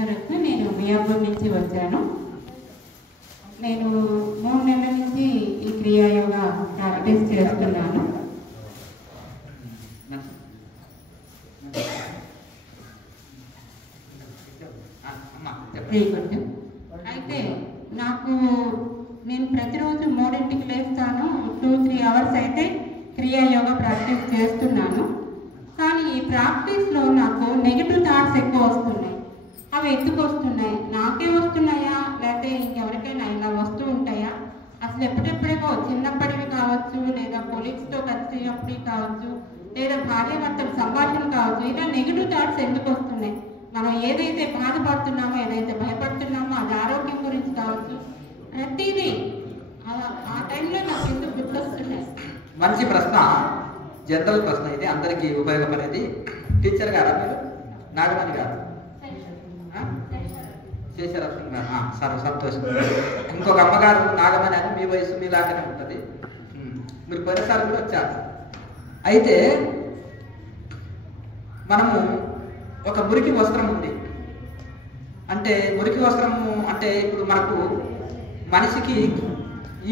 నేను మియాపూర్ నుంచి వచ్చాను. నేను 3 నెలల నుంచి ఈ క్రియాయోగా ప్రాక్టీస్ చేస్తున్నాను. అయితే నేను ప్రతిరోజు 3ంటికి లేస్తాను. 2-3 అవర్స్ అయితే క్రియాయోగా ప్రాక్టీస్ చేస్తున్నాను. కానీ ఈ ప్రాక్టీస్లో నాకు నెగిటివ్ థాట్స్ ఎక్కువ వస్తున్నాయి. అవి ఎత్తుకొస్తున్నాయి. నాకే వస్తున్నాయా లేకపోతే ఇంకెవరికైనా ఇలా వస్తూ ఉంటాయా? అసలు ఎప్పుడెప్పుడేమో చిన్నప్పటివి కావచ్చు, లేదా కొలీగ్స్తో కలిసినప్పటివి కావచ్చు, లేదా భార్యాభర్తల సంభాషణ కావచ్చు, ఇలా నెగిటివ్ థాట్స్ ఎందుకు వస్తున్నాయి? మనం ఏదైతే బాధపడుతున్నామో, ఏదైతే భయపడుతున్నామో, అది ఆరోగ్యం గురించి కావచ్చు, ప్రతిదీ ఆ టైంలో నాకు ఎందుకు గుర్తొస్తున్నాయి. మంచి ప్రశ్న, జనరల్ ప్రశ్న. ఇది అందరికీ ఉపయోగపడేది. టీచర్ గారా మీరు? నాగమణి గారు చేశారా? సరే, సంతోషం. ఇంకొక అమ్మగారు నాగమణి అని, మీ వయసు మీలాగానే ఉంటుంది. మీరు పోయినసారి కూడా వచ్చారు. అయితే మనము ఒక మురికి వస్త్రం ఉంది అంటే, మురికి వస్త్రము అంటే ఇప్పుడు మనకు మనిషికి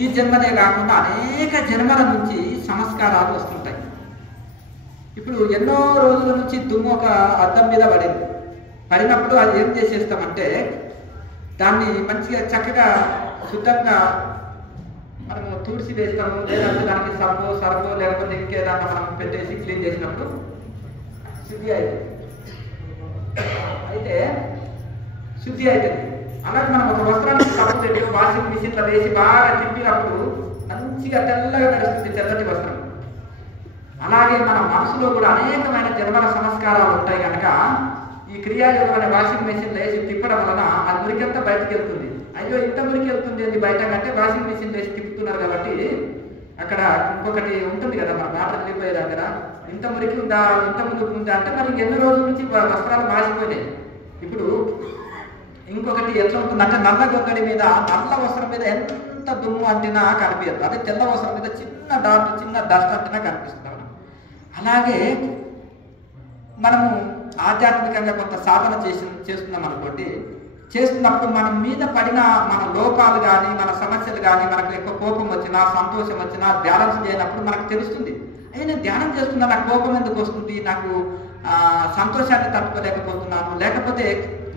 ఈ జన్మనే కాకుండా అనేక జన్మల నుంచి సంస్కారాలు వస్తుంటాయి. ఇప్పుడు ఎన్నో రోజుల నుంచి దుమ్ము ఒక అద్దం మీద పడినప్పుడు అది ఏం చేసేస్తామంటే, దాన్ని మంచిగా చక్కగా శుద్ధంగా మనము తుడిసి వేస్తాము. లేదంటే దానికి సబ్బు సర్ఫో లేకపోతే ఇంకేదన్నా మనం పెట్టేసి క్లీన్ చేసినప్పుడు శుద్ధి అవుతుంది. అయితే శుద్ధి అవుతుంది. అలాగే మనం ఒక వస్త్రాన్ని సబ్బు పెట్టి వాషింగ్ మిషన్లో వేసి బాగా తిప్పినప్పుడు మంచిగా తెల్లగా నడుస్తుంది తెల్లటి వస్త్రం. అలాగే మన మనసులో కూడా అనేకమైన జన్మల సంస్కారాలు ఉంటాయి కనుక ఈ క్రియాయోగం అనే వాషింగ్ మెషిన్లో వేసి తిప్పడం వలన ఆ మురికంతా బయటకు వెళ్తుంది. అయ్యో ఇంత మురికి వెళ్తుంది అది బయట కంటే వాషింగ్ మెషిన్ వేసి తిప్పుతున్నారు కాబట్టి అక్కడ ఇంకొకటి ఉంటుంది కదా, మన మాటలు వెళ్ళిపోయే దగ్గర ఇంత మురికి ఉందా, ఇంత మురికి ఉందా అంటే మరి ఎన్ని రోజుల నుంచి వస్త్రాలు మాసిపోయినాయి. ఇప్పుడు ఇంకొకటి ఎట్లా ఉంటుంది అంటే, నల్ల గొంగడి మీద నల్ల వస్త్రం మీద ఎంత దుమ్ము అంటినా కనిపించదు. అదే తెల్ల వస్త్రం మీద చిన్న డస్ట్ అంటినా కనిపిస్తుంది. అలాగే మనము ఆధ్యాత్మికంగా కొంత సాధన చేస్తున్నాం అనుకోండి. చేస్తున్నప్పుడు మన మీద పడిన మన లోపాలు కానీ, మన సమస్యలు కానీ, మనకు ఎక్కువ కోపం వచ్చినా, సంతోషం వచ్చినా, బ్యాలెన్స్ చేయనప్పుడు మనకు తెలుస్తుంది. అయ్యే నేను ధ్యానం చేస్తున్నా, నాకు కోపం ఎందుకు వస్తుంది, నాకు సంతోషాన్ని తట్టుకోలేకపోతున్నాను, లేకపోతే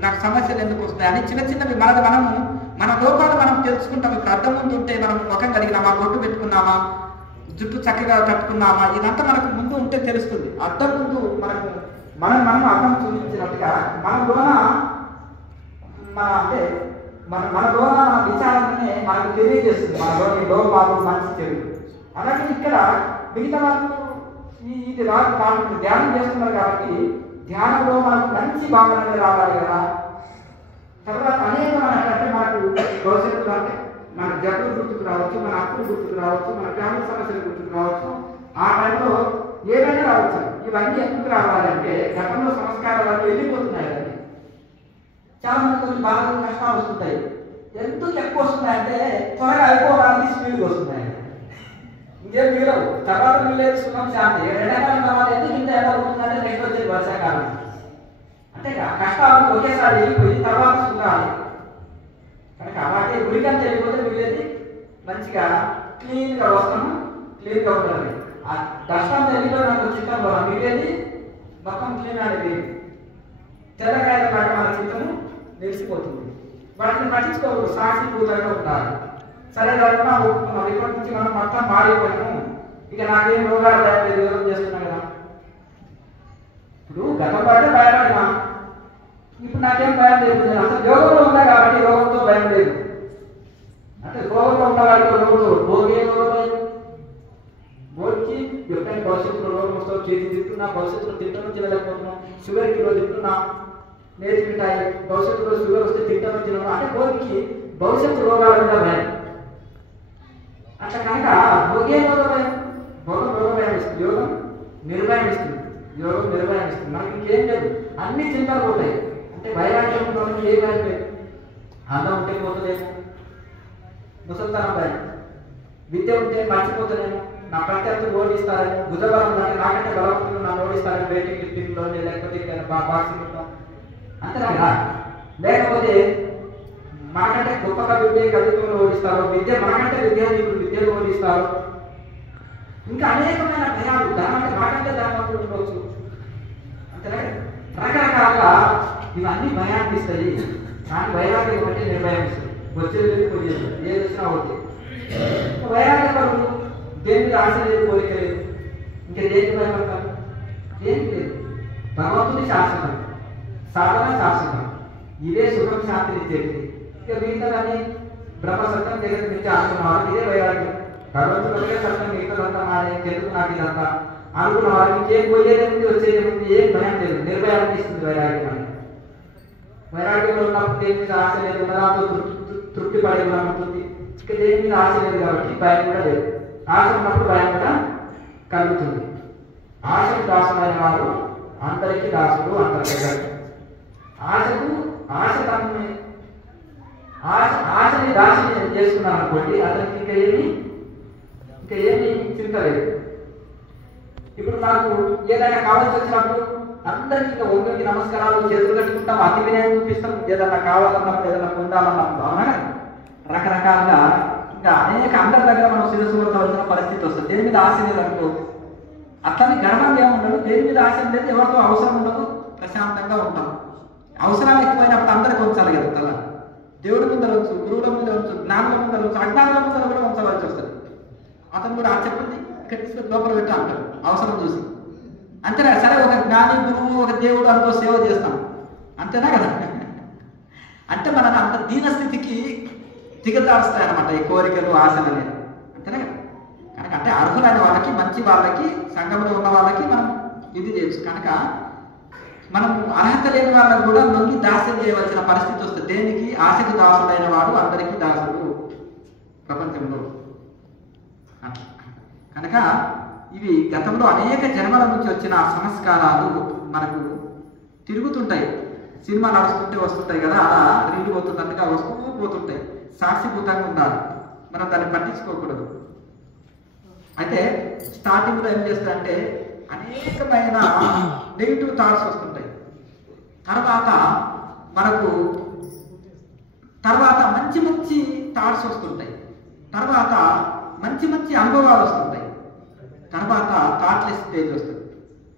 నాకు సమస్యలు ఎందుకు వస్తున్నాయి అని చిన్న చిన్నవి మనము మన లోపాలు మనం తెలుసుకుంటాం. ఇప్పుడు అద్దం ముందు ఉంటే మనం ముఖం కడిగినామా, బొట్టు పెట్టుకున్నామా, జుట్టు చక్కగా కట్టుకున్నామా, ఇదంతా మనకు ముందు ఉంటే తెలుస్తుంది. అద్దం ముందు మనం అర్థం చూపించినట్టుగా మనలోన మనలోన మన విచారాన్ని మనకు తెలియజేస్తుంది. మనలోని లోపాలు, మంచి చెడు. అలాగే ఇక్కడ మిగతా వాళ్ళు ఇది వాళ్ళు ధ్యానం చేస్తున్నారు కాబట్టి ధ్యానంలో మనకు మంచి భావనలు రావాలి కదా. తర్వాత అనేకమైన అంటే మనకు భవిష్యత్తులో అంటే మన జబ్బులు గుర్తుకు రావచ్చు, మన అప్పులు గుర్తుకు రావచ్చు, మన ఫ్యామిలీ సమస్యలు గుర్తుకు రావచ్చు. ఆ టైంలో ఏదైనా రావచ్చు. ఇవన్నీ ఎందుకు రావాలంటే గతంలో సంస్కారాలు వెళ్ళిపోతున్నాయి కదండి. చాలా మంది కొంచెం బాధలు, కష్టాలు వస్తుంటాయి. ఎందుకు ఎక్కువ వస్తున్నాయంటే త్వరగా అయిపోవడానికి స్పీడ్గా వస్తున్నాయి. ఇంకేం మిగలవు. తర్వాత మిగిలేసుకున్నాం శాంతి. ఎండాకాలం తర్వాత ఎందుకు ఇంత ఎండ అవుతుందంటే నెక్స్ట్ వచ్చేది వర్షాకాలం. అంటే కష్టాలు ఒకేసారి వెళ్ళిపోయి తర్వాత సుఖాలి కనుక అలాగే గురికంతా వెళ్ళిపోతే మిగిలేది మంచిగా క్లీన్గా వస్తాము, క్లీన్గా ఉంటుంది. ఆ దర్శనం వెళ్ళిపోయిన చిత్తంలో మిగిలేది మొత్తం క్లీన్ అనేది తెల్లకాయల లాగా మన చిత్తము నిలిచిపోతుంది. వాటిని పట్టించుకోకూడదు, సాక్షి పూజగా ఉండాలి. సరే దానికన్నా ఒప్పుకున్నాం, ఇప్పటి నుంచి మనం మొత్తం మారిపోయాము, ఇక నాకేం రోగాలు భయపడేది యోగం చేస్తున్నాం కదా. ఇప్పుడు గతం పడితే భయపడినా, ఇప్పుడు నాకేం భయం లేదు. అసలు యోగంలో ఉన్నా కాబట్టి రోగంతో భయం లేదు. అంటే రోగంలో ఉన్న వాడితో రోగం భోగే రోగం భోగి ఎప్పుడైనా భవిష్యత్తులో రోగం వస్తావు, చేతి తింటున్నా, భవిష్యత్తులో తింటూ తినలేకపోతున్నాం, షుగర్ కిలో తింటున్నా, నేతి మిఠాయి, భవిష్యత్తులో షుగర్ వస్తే తింటాను తినడం అంటే భోగికి భవిష్యత్తు రోగాల మీద భయం. అట్లా కనుక భోగే రోగం భయం ఇస్తుంది, యోగం నిర్భయం ఇస్తుంది. యోగం నిర్భయం ఇస్తుంది. మనకి ఇంకేం లేదు, అన్ని చింతలు పోతాయి. అంటే వైరాగ్యం మనకి ఏ భయం లేదు. అందం ఉంటే పోతలేము, ముసల్తనం భయం, విద్య ఉంటే మర్చిపోతలేము, నా ప్రత్యర్థులు ఓడిస్తారని, భుజబలం అంటే నాకంటే బలవంతులు నన్ను ఓడిస్తారని బయటికి టీంలో లేకపోతే బాక్సింగ్లో అంతే కదా. లేకపోతే మనకంటే గొప్పగా విద్య కవిత్వంలో ఓడిస్తారు, విద్య మనకంటే విద్యార్థులు విద్యలో ఓడిస్తారు. ఇంకా అనేకమైన భయాలు, దాని మనకంటే దాని ఉండవచ్చు. అంతేనా? రకరకాలుగా ఇవన్నీ భయాన్ని ఇస్తాయి. కానీ వైరాగ్యం అంటే నిర్భయం ఇస్తుంది. వచ్చేది పోయేది, ఏది వచ్చినా అవుతుంది. వైరాగ్యం వరకు దేని మీద ఆశ లేదు, కోరిక లేదు. ఇంకా దేనికి భయపడతారు? దేనికి లేదు. భగవంతుడి శాశ్వతం, సాధన శాశ్వతం, ఇదే సుఖం శాంతిని ఇచ్చేది. ఇక మిగతాదని బ్రహ్మసత్యం దగ్గర నుంచి అనుకున్న వారికి ఇదే వైరాగ్యం. భగవంతుడు ఒకే సత్యం, మిగతాదంతా మానే, తెలుగు నాకు ఇదంతా అనుకున్న వారికి ఏం పోయేది ఉంది, వచ్చేది ఉంది, ఏం భయం లేదు, నిర్భయాన్ని ఇస్తుంది వైరాగ్యం అని. వైరాగ్యంలో ఉన్నప్పుడు దేని మీద ఆశ లేదు, దాంతో తృప్తి పడే గుణం ఉంటుంది. ఇక దేని మీద ఆశ లేదు కాబట్టి భయం కూడా లేదు. ఆశ ఉన్నప్పుడు భయం కూడా కలుగుతుంది. ఆశకు దాసులైన వారు అందరికీ దాసుడు అంటారు. ఆశని దాసిని చేసుకున్నాను అనుకోండి, అతనికి ఇంకా ఏమి చింత లేదు. ఇప్పుడు నాకు ఏదైనా కావాల్సి వచ్చినప్పుడు అందరికీ ఇంకా ఒంగకి నమస్కారాలు, చేతులు కట్టుకుంటాం, అతి వినయం చూపిస్తాం. ఏదన్నా కావాలన్నప్పుడు, ఏదైనా పొందాలన్నప్పుడు అవునా, రకరకాలుగా ఇంకా అనేక అందరి దగ్గర మనం శిరస్సు కొడతాల్సిన పరిస్థితి వస్తుంది. దేని మీద ఆశ లేదు అనుకో, అట్లని గర్వం ఏముండదు, దేని మీద ఆశ లేదు, ఎవరితో అవసరం ఉండదు, ప్రశాంతంగా ఉంటాం. అవసరాలు ఎక్కువైనప్పుడు అందరికీ ఉంచాలి కదా తల. దేవుడి ముందర వచ్చు, గురువుల ముందర వచ్చు, జ్ఞానుల ముందర వచ్చు, అజ్ఞానుల ముందర కూడా ఉంచవలసి వస్తుంది. అతను కూడా ఆ చెప్పుంది ఇక్కడ తీసుకొని లోపల పెట్టా అంటారు అవసరం చూసి. అంతేనా? సరే, ఒక జ్ఞాని, గురువు, ఒక దేవుడు అనుకో సేవ చేస్తాం, అంతేనా కదా? అంటే మనం అంత దీనస్థితికి దిగజారుస్తాయన్నమాట ఈ కోరికలు, ఆశలు అనేది. అంతేనా కదా? కనుక అంటే అర్హులైన వాళ్ళకి, మంచి వాళ్ళకి, సంఘంలో ఉన్న వాళ్ళకి మనం ఇది చేయొచ్చు. కనుక మనం అర్హత లేని వాళ్ళకు కూడా లొంగి దాస్యం చేయవలసిన పరిస్థితి వస్తుంది. దేనికి? ఆశకు దాసుడైన వాడు అందరికీ దాసుడు ప్రపంచంలో. కనుక ఇవి గతంలో అనేక జన్మల నుంచి వచ్చిన సంస్కారాలు మనకు తిరుగుతుంటాయి. సినిమా నడుస్తుంటే వస్తుంటాయి కదా, అలా రీలు పోతున్నట్టుగా వస్తూ పోతుంటాయి. సాక్షిభూతంగా ఉండాలి, మనం దాన్ని పట్టించుకోకూడదు. అయితే స్టార్టింగ్లో ఏం చేస్తారంటే అనేకమైన నెగిటివ్ థాట్స్ వస్తుంటాయి. తర్వాత మంచి మంచి థాట్స్ వస్తుంటాయి. తర్వాత మంచి మంచి అనుభవాలు వస్తుంటాయి. తర్వాత థాట్లెస్ స్టేజ్ వస్తుంది.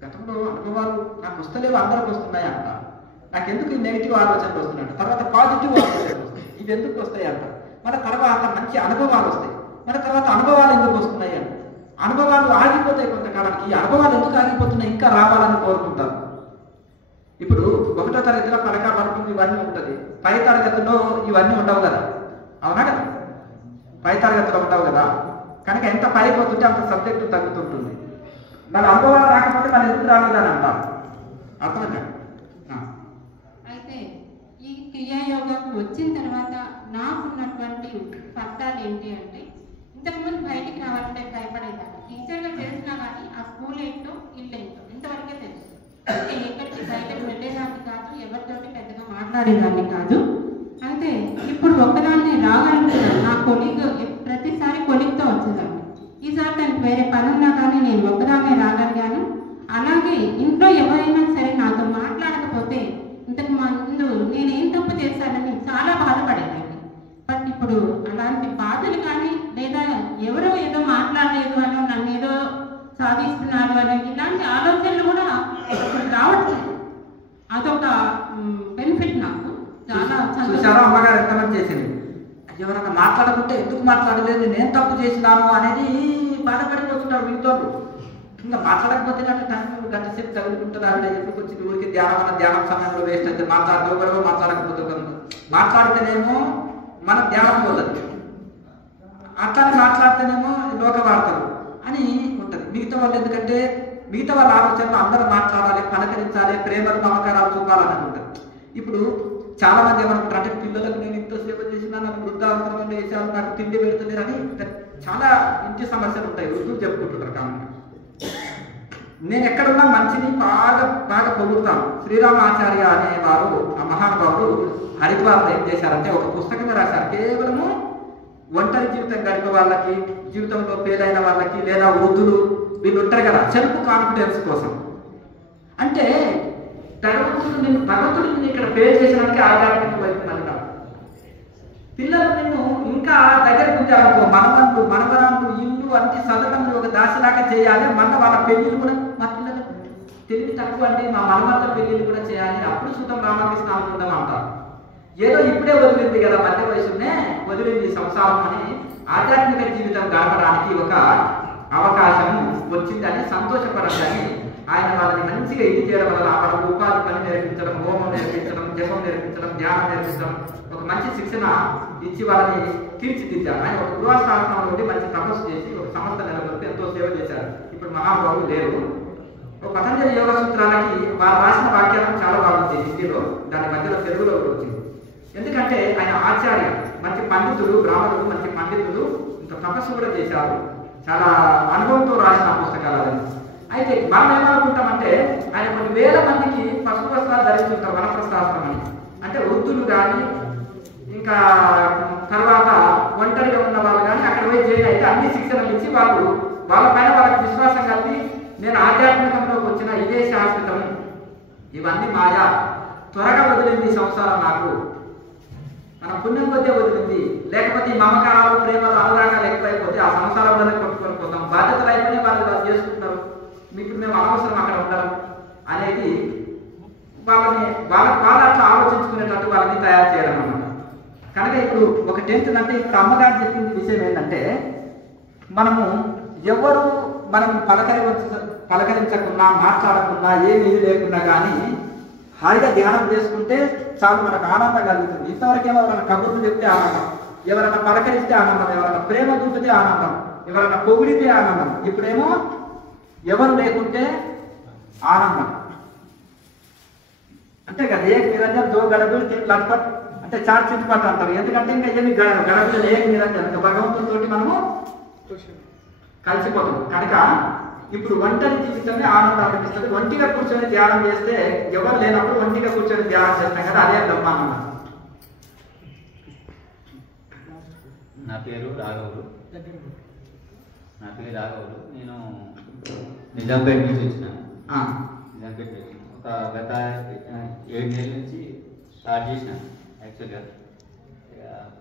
గతంలో అనుభవాలు నాకు వస్తలేవు, అందరికి వస్తున్నాయి అంట. నాకు ఎందుకు ఈ నెగిటివ్ ఆలోచనలు వస్తున్నాయంట. తర్వాత పాజిటివ్ ఆలోచనలు వస్తాయి. ఇవి ఎందుకు వస్తాయి అంట. మన తర్వాత మంచి అనుభవాలు వస్తాయి. మన తర్వాత అనుభవాలు ఎందుకు వస్తున్నాయి అంట. అనుభవాలు ఆగిపోతాయి కొంతకాలానికి. ఈ అనుభవాలు ఎందుకు ఆగిపోతున్నాయి, ఇంకా రావాలని కోరుకుంటారు. ఇప్పుడు 1వ తరగతిలో పలక పలుకులు ఇవన్నీ ఉంటుంది, పై తరగతిలో ఇవన్నీ ఉండవు కదా, అవునా కదా? పై తరగతిలో ఉండవు కదా. కనుక ఎంత పైకి పోతుంటే అంత సబ్జెక్టు తగ్గుతుంటుంది. మన అనుభవాలు రాకపోతే మన ఎందుకు రాలేదని అంటారు. అర్థమైందా? అయితే ఈ క్రియాయోగం వచ్చిన తర్వాత నాకున్నటువంటి ఫలితాలు ఏంటి అంటే, ఇంతకుముందు బయటికి రావాలంటే భయపడేదాన్ని. టీచర్గా చేసినా కానీ ఆ స్కూల్ ఏంటో, ఇల్లు ఏంటో ఇంతవరకే తెలుసు. అంటే ఎక్కడికి బయటకు వెళ్ళేదాన్ని కాదు, ఎవరితోటి పెద్దగా మాట్లాడేదాన్ని కాదు. అయితే ఇప్పుడు ఒక్కదాన్ని రాగలుగుతున్నాను. నా కొలీగ్ ప్రతిసారి కొలీగ్తో వచ్చేదాన్ని. ఈసారి తనకు వేరే పని ఉన్నా కానీ నేను ఒక్కదాన్నే రాగలిగాను. అలాగే ఇంట్లో ఎవరైనా సరే నాతో మాట్లాడకపోతే ఇంతకు ముందు నేనేం తప్పు చేశానని చాలా బాధపడేదాన్ని. బట్ ఇప్పుడు అలాంటి బాధలు కానీ, లేదా ఎవరో ఏదో మాట్లాడలేదు అనో, నన్ను ఏదో సాధిస్తున్నారు అని ఇలాంటి ఆలోచనలు కూడా రావట్లేదు. అదొక బెనిఫిట్ నాకు. చాలా అమ్మగారు ఎంతమంది చేసింది, ఎవరైనా మాట్లాడకుంటే ఎందుకు మాట్లాడలేదు, నేను తప్పు చేసినాను అనేది బాధపడిపోతుంటారు మిగతా. ఇంకా మాట్లాడకపోతే గంట సేపు చదువుకుంటారు. ఆవిడ ఎప్పుడు వచ్చి ఊరికి ధ్యానం సమయంలో వేస్ట్ అయితే మాట్లాడకపోతే మాట్లాడితేనేమో మన ధ్యానం పోతుంది, అట్లానే మాట్లాడితేనేమో లోక వార్తలు అని ఉంటుంది. మిగతా వాళ్ళు ఎందుకంటే మిగతా వాళ్ళ ఆలోచనలు అందరూ మాట్లాడాలి, పలకరించాలి, ప్రేమలు మమకారాలు చూపాలని అనుకుంటారు. ఇప్పుడు చాలా మంది ఏమనుకుంటారు అంటే, పిల్లలకు నేను ఇంత సేవ చేసినా నన్ను వృద్ధాశ్రమంలో వేసాను, నాకు తిండి పెడుతున్నారని చాలా ఇంటి సమస్యలు ఉంటాయి. వృద్ధులు చెప్పుకుంటున్నారు. కారణంగా నేను ఎక్కడున్నా మంచిని బాగా పొగుడుతాను. శ్రీరామాచార్య అనేవారు, ఆ మహానుభావుడు హరిద్వార్లో ఏం చేశారంటే ఒక పుస్తకంగా రాశారు. కేవలము ఒంటరి జీవితం గడిపే వాళ్ళకి, జీవితంలో ఫెయిల్ అయిన వాళ్ళకి, లేదా వృద్ధులు వీళ్ళు ఉంటారు కదా, సెల్ఫ్ కాన్ఫిడెన్స్ కోసం. అంటే భగవంతుడు నిన్ను ఇక్కడ పేరు చేసినందుకే ఆధ్యాత్మిక వైపు మళ్ళీ పిల్లలు నిన్ను ఇంకా దగ్గర కూర్చారనుకో, మనవరాలు ఇల్లు అన్ని సదనం ఒక దాసిలాగా చేయాలి. మళ్ళీ వాళ్ళ పెళ్ళిళ్ళు కూడా మా పిల్లలు తెలివి తక్కువ అంటే మా మనవళ్ళ పెళ్ళిళ్ళు కూడా చేయాలి. అప్పుడు సుతం రామకృష్ణ అనుకుంటాం అంటారు. ఏదో ఇప్పుడే వదిలింది కదా, మధ్య వయసునే వదిలింది సంసారం అని ఆధ్యాత్మిక జీవితం గడపడానికి ఒక అవకాశం వచ్చిందని సంతోషపడాలని ఆయన వాళ్ళని మంచిగా ఇది చేయడం వల్ల వాళ్ళకు ఉపాధి పని నేర్పించడం, హోమం నేర్పించడం, జపం నేర్పించడం, ధ్యానం నేర్పించడం, ఒక మంచి శిక్షణ ఇచ్చి వాళ్ళని తీర్చిదిద్దారు. ఆయన ఒక గృహస్థానంలో ఉండి మంచి తపస్సు చేసి ఒక సంస్థ నెలకొల్పి ఎంతో సేవ చేశారు. ఇప్పుడు మహాబాబు లేరు. ఒక పతంజలి యోగ సూత్రాలకి వారు రాసిన వాక్యాలను చాలా బాగుంది హిందీలో, దాని మధ్యలో తెలుగులో వచ్చింది. ఎందుకంటే ఆయన ఆచార్య, మంచి పండితుడు, బ్రాహ్మణుడు, మంచి పండితుడు, ఇంత తపస్సు కూడా చేశారు. చాలా అనుభవంతో రాసిన పుస్తకాలు అవి. అయితే మనం ఏమనుకుంటామంటే ఆయన కొన్ని వేల మందికి పసుపు వస్త్రాలు ధరిస్తుంటారు వనప్రస్థాశ్రమం అని. అంటే వృద్ధులు కానీ ఇంకా తర్వాత ఒంటరిగా ఉన్న వాళ్ళు కానీ అక్కడ పోయి జైలు అయితే అన్ని శిక్షణలు ఇచ్చి వాళ్ళు వాళ్ళ పైన వాళ్ళకి విశ్వాసం కలిగి నేను ఆధ్యాత్మికంలోకి వచ్చిన ఇదే శాశ్వతం, ఇవన్నీ మాయా, త్వరగా వదిలింది సంసారం, నాకు మన పుణ్యం కొద్దే వదిలింది. లేకపోతే ఈ మమకారాలు, ప్రేమలు, అనురాగాలు ఎక్కువైపోతే ఆ సంసారంలోనే కొట్టుకొని పోతాం. బాధ్యతలు అయిపోయి వాళ్ళు చేసుకుంటారు, మీకు మేము అనవసరం అక్కడ ఉండడం అనేది వాళ్ళ అట్లా ఆలోచించుకునేటట్టు వాళ్ళని తయారు చేయడం అన్నమాట. కనుక ఇప్పుడు ఒక 10th అంటే ఇప్పుడు అమ్మగారు చెప్పింది విషయం ఏంటంటే, మనము ఎవరు మనం పలకరించకున్నా, మాట్లాడకున్నా, ఏమీ లేకున్నా కానీ హాయిగా ధ్యానం చేసుకుంటే చాలు, మనకు ఆనందం కలుగుతుంది. ఇంతవరకేమో ఎవరైనా కబుర్లు చెప్తే ఆనందం, ఎవరైనా పలకరిస్తే ఆనందం, ఎవరైనా ప్రేమ చూపితే ఆనందం, ఎవరైనా పొగిడితే ఆనందం. ఇప్పుడేమో ఎవరు లేకుంటే ఆనందం. అంతే కదా, ఏక నిరంజన్ దో గడబులు తీన్ లట్పట్ అంటే చార్ చిట్పట్ అంటారు. ఎందుకంటే ఇంకా ఏమి గడబులు ఏక నిరంజన్ భగవంతుడితోటి మనము కలిసిపోతాం. కనుక ఇప్పుడు ఒంటరి జీవితమే ఆనందం అనిపిస్తుంది. ఒంటిగా కూర్చొని ధ్యానం చేస్తే, ఎవరు లేనప్పుడు ఒంటిగా కూర్చొని ధ్యానం చేస్తాం కదా, అదే బ్రహ్మానందం. నా పేరు రాఘవులు. నేను నిజాంపేట నుంచి వచ్చినాను. నిజాంపేట ఒక గత 7 నెలల నుంచి స్టార్ట్ చేసినాను. యాక్చువల్గా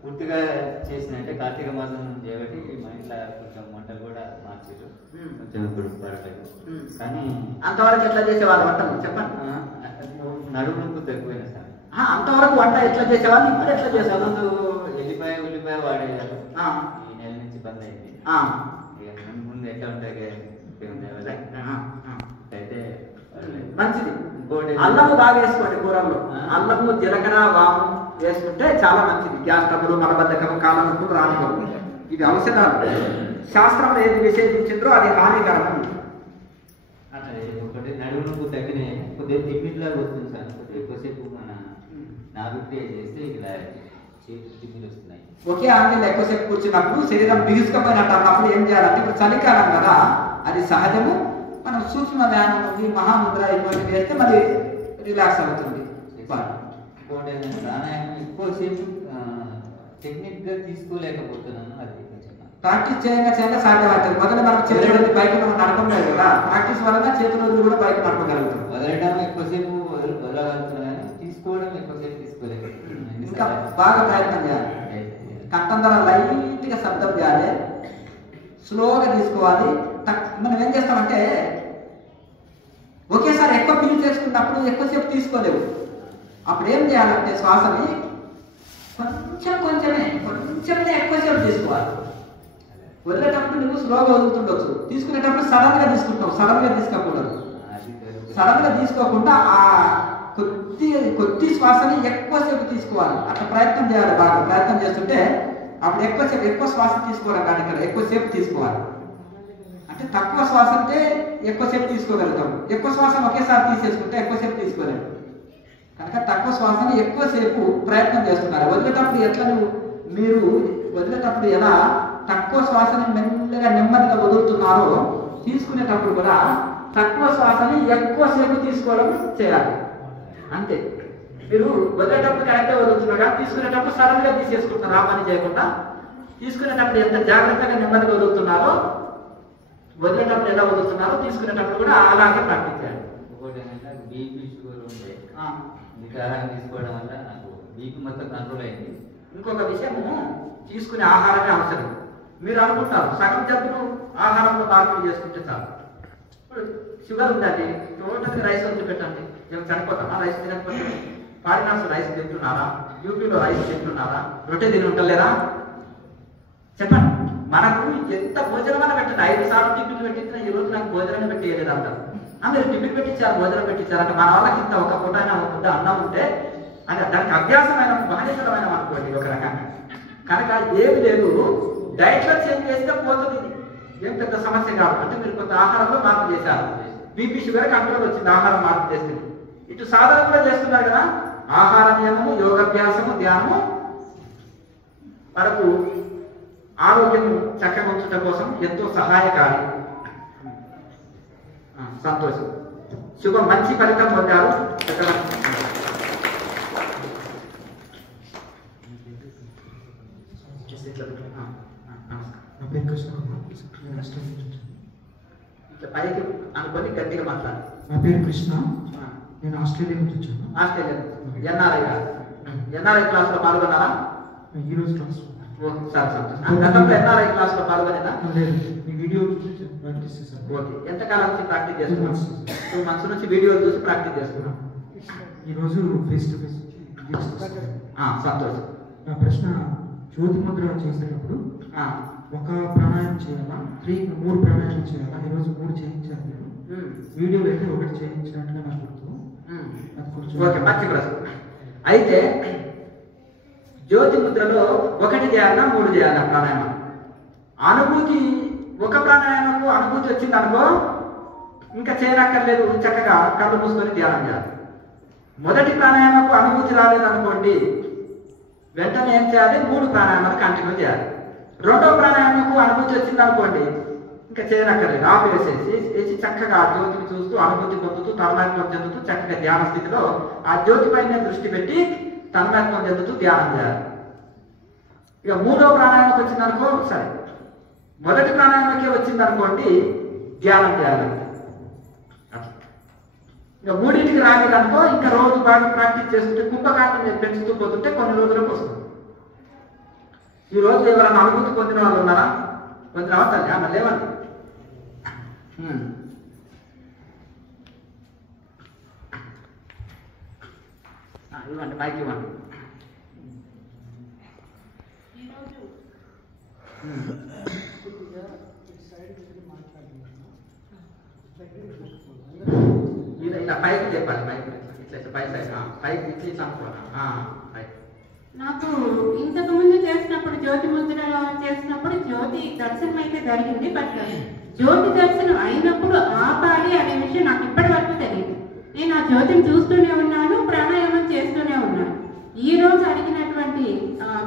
పూర్తిగా చేసిన అంటే కార్తీక మాసం చేయబట్టి మా ఇంట్లో కొంచెం వంటలు కూడా మార్చారు, కొంచెం ఇప్పుడు పడలేదు. కానీ అంతవరకు ఎట్లా చేసేవాళ్ళు వంటలు చెప్పండి. నడుము నొప్పి తగ్గిపోయినా సార్. అంతవరకు వంట ఎట్లా చేసేవాళ్ళు, ఇప్పుడు ఎట్లా చేసేవాళ్ళు? ముందు ఉల్లిపాయ వాడేవారు. ఈ నెల నుంచి బంద్ అయింది. ముందు ఎట్లా ఉంటాయి అయితే మంచిది. అల్లము బాగా వేసుకోండి కూరల్లో. అల్లము, జీలకర్ర, వాము వేసుకుంటే చాలా మంచిది. గ్యాస్ ట్రబుల్, మలబద్ధకం, కాళ్ళ నొప్పులు రానివ్వవు. ఇది ఔషధాలు. శాస్త్రంలో ఏది నిషేధించిందో అది హానికరం. అట్లా ఒకటి నడుము నొప్పి తగ్గిన కొద్దిగా తిమ్మిట్లాగా వస్తుంది సార్. కొద్దిగా ఎక్కువసేపు మన నాభిక్రియ చేస్తే ఇలా తిమ్మిలు వస్తున్నాయి. ఒకే ఆంగిల్ ఎక్కువసేపు కూర్చున్నప్పుడు శరీరం బిగుసుకపోయినట్టు అన్నప్పుడు ఏం చేయాలంటే, ఇప్పుడు చలికాలం కదా, అది సహజము. మనం సూక్ష్మ వ్యాయామం ఉంది, మహాముద్ర ఇటువంటివి వేస్తే మరి రిలాక్స్ అవుతుంది. ప్రాణాయామం ఎక్కువసేపు టెక్నిక్గా తీసుకోలేకపోతున్నాను. అది ప్రాక్టీస్ చేయంగా సాధ్యమవుతుంది. మొదలు మనం చేతులు బయట నడపలేదు కదా, ప్రాక్టీస్ వలన చేతులు కూడా బయట నడపగలుగుతాం. వదలడం ఎక్కువసేపు వదలగలుగుతున్నాను కానీ తీసుకోవడం ఎక్కువసేపు తీసుకోలేదు. ఇంకా బాగా ప్రయత్నం చేయాలి. కంఠం ద్వారా లైట్గా శబ్దం చేయాలి, స్లోగా తీసుకోవాలి. మనం ఏం చేస్తామంటే ఒకేసారి ఎక్కువ ఫీల్ చేసుకున్నప్పుడు ఎక్కువసేపు తీసుకోలేవు. అప్పుడు ఏం చేయాలంటే శ్వాసని కొంచెమే ఎక్కువసేపు తీసుకోవాలి. వదిలేటప్పుడు నువ్వు స్లోగా వదులుతుండొచ్చు, తీసుకునేటప్పుడు సడన్గా తీసుకుంటావు. సడన్గా తీసుకోకూడదు. సడన్గా తీసుకోకుండా ఆ కొద్ది శ్వాసని ఎక్కువసేపు తీసుకోవాలి. అట్లా ప్రయత్నం చేయాలి. బాగా ప్రయత్నం చేస్తుంటే అప్పుడు ఎక్కువ శ్వాస తీసుకోవాలి. కానీ ఇక్కడ ఎక్కువసేపు తీసుకోవాలి. అంటే తక్కువ శ్వాస అంటే ఎక్కువసేపు తీసుకోగలుగుతాం. ఎక్కువ శ్వాసను ఒకేసారి తీసేసుకుంటే ఎక్కువసేపు తీసుకోలేము. కనుక తక్కువ శ్వాసని ఎక్కువసేపు ప్రయత్నం చేస్తున్నారు. వదిలేటప్పుడు మీరు వదిలేటప్పుడు ఎలా తక్కువ శ్వాసని మెల్లగా నెమ్మదిగా వదులుతున్నారో, తీసుకునేటప్పుడు కూడా తక్కువ శ్వాసని ఎక్కువసేపు తీసుకోవడం చేయాలి. అంతే. మీరు వదిలేటప్పుడు కరెక్ట్గా వదులుతున్నారు, తీసుకునేటప్పుడు సడన్గా తీసేసుకుంటున్నారు. ఆ పని చేయకుండా తీసుకునేటప్పుడు ఎంత జాగ్రత్తగా నెమ్మదిగా వదులుతున్నారో, వదిలేటప్పుడు ఎలా వదులుతున్నారో, తీసుకునేటప్పుడు కూడా అలాగే ప్రాక్టీస్ చేయాలి. ఇంకోటి ఏంటంటే బీపీ షుగర్ ఉండే మిగతా ఆహారం తీసుకోవడం వల్ల నాకు బీపీ మొత్తం కంట్రోల్ అయింది. ఇంకొక విషయము, తీసుకునే ఆహారమే అవసరం. మీరు అనుకుంటారు సగం జబ్బులు ఆహారంలో మార్పులు చేసుకుంటే చాలు. ఇప్పుడు షుగర్ ఉందండి, టోటల్గా రైస్ వదిలి పెట్టండి, మేము చనిపోతామా? రైస్ తినకపోతే ఫారినర్స్ రైస్ తింటున్నారా? యూపీలో రైస్ తింటున్నారా? రొట్టె తిని ఉంటలేరా? చెప్పండి. మనకు ఎంత భోజనం అని పెట్టండి, 5 సార్లు టిఫిన్ పెట్టించిన ఈ రోజు నాకు భోజనం పెట్టేయలేదు అంటారు. మీరు టిఫిన్ పెట్టించారు, భోజనం పెట్టించారంటే మన వాళ్ళకి ఇంత ఒక పూట అయినా ఒక ముద్ద అన్నం ఉంటే అంటే దానికి అభ్యాసమైన బాధ్యతమైన అనుకోండి ఒక రకంగా. కనుక ఏమి లేదు, డైట్లో చేంజ్ చేస్తే పోతుంది, ఏం పెద్ద సమస్య కాదు. అంటే మీరు కొంత ఆహారంలో మార్పు చేశారు, బీపీ షుగర్ కంట్రోల్ వచ్చింది ఆహారం మార్పు చేస్తే. ఇటు సాధన కూడా చేస్తున్నారు కదా, ఆహార నియమము, యోగాభ్యాసము, ధ్యానము మనకు ఆరోగ్యం చక్కగా ఉంచడం కోసం ఎంతో సహాయకారి. సంతోషం, శుభం, మంచి ఫలితం పొందారు. పైకి అనుకొని గట్టిగా మాట్లాడు. నా పేరు కృష్ణ, నేను ఆస్ట్రేలియా నుంచి వచ్చాను. ఆస్ట్రేలియా ఎన్ఆర్ఐ ఎన్ఆర్ఐ క్లాస్ లో పాల్గొన్నారా? ఈ రోజు క్లాస్ సరే సంతోషం. గతంలో ఎన్ఆర్ఐ క్లాస్ లో పాల్గొనేదా? లేదు, మీ వీడియో చూసి ప్రాక్టీస్ చేశాను. ఓకే, ఎంతకాలం నుంచి ప్రాక్టీస్ చేస్తున్నాం? 2 months నుంచి వీడియోలు చూసి ప్రాక్టీస్ చేస్తున్నాం. ఈరోజు ఫేస్ టు ఫేస్ సంతోషం. నా ప్రశ్న, జ్యోతి ముద్ర చేసేటప్పుడు ఒక ప్రాణాయామం చేయాలా, 3 ప్రాణాయామం చేయాలా? ఈరోజు 3 చేయించాను నేను. వీడియోలో అయితే 1 చేయించినట్టుగా నాకు గుర్తు. ఓకే, మంచి ప్రశ్న. అయితే జ్యోతి ముద్రలో 1 చేయాలా 3 చేయాలా ప్రాణాయామం? అనుభూతి, ఒక ప్రాణాయామకు అనుభూతి వచ్చింది అనుకో ఇంకా చేయనక్కర్లేదు, చక్కగా కళ్ళు మూసుకొని ధ్యానం చేయాలి. మొదటి ప్రాణాయామకు అనుభూతి రాలేదనుకోండి, వెంటనే ఏం చేయాలి? 3 ప్రాణాయామాలు కంటిన్యూ చేయాలి. 2వ ప్రాణాయామకు అనుభూతి వచ్చింది అనుకోండి, ఇంకా చేయనక్కర్లేదు, ఆపేసేసి చక్కగా ఆ జ్యోతిని చూస్తూ అనుభూతి పొందుతూ తన్మయత్వం చెందుతూ చక్కగా ధ్యాన స్థితిలో ఆ జ్యోతి పైన దృష్టి పెట్టి తన్మయత్వం చెందుతూ ధ్యానం చేయాలి. ఇక 3వ ప్రాణాయామకు వచ్చిందనుకో సరే, మొదటి ప్రాణాయామకే వచ్చిందనుకోండి ధ్యానం చేయాలి. ఇక 3టికి రాలేదనుకో ఇంకా రోజు బాగా ప్రాక్టీస్ చేస్తుంటే కుంభకాన్ని పెంచుతూ పోతుంటే కొన్ని రోజులకు వస్తుంది. ఈ రోజు ఎవరైనా అనుభూతి పొందిన వాళ్ళు ఉన్నారా? పొందిన అవతలే మళ్ళీ లేవండి. ఇవ్వండి, మైక్ ఇవ్వండి. ఇలా పైకి చెప్పాలి, పైకి ఇట్లా పైకి ఇట్లా అనుకోవాలి. నాకు ఇంతకు ముందు చేసినప్పుడు జ్యోతి ముద్రలో చేసినప్పుడు జ్యోతి దర్శనం అయితే జరిగింది. బట్ జ్యోతి దర్శనం అయినప్పుడు ఆపాలి అనే విషయం నాకు ఇప్పటి వరకు తెలియదు. నేను ఆ జ్యోతిని చూస్తూనే ఉన్నాను, ప్రాణాయామం చేస్తూనే ఉన్నాను. ఈ రోజు అడిగినటువంటి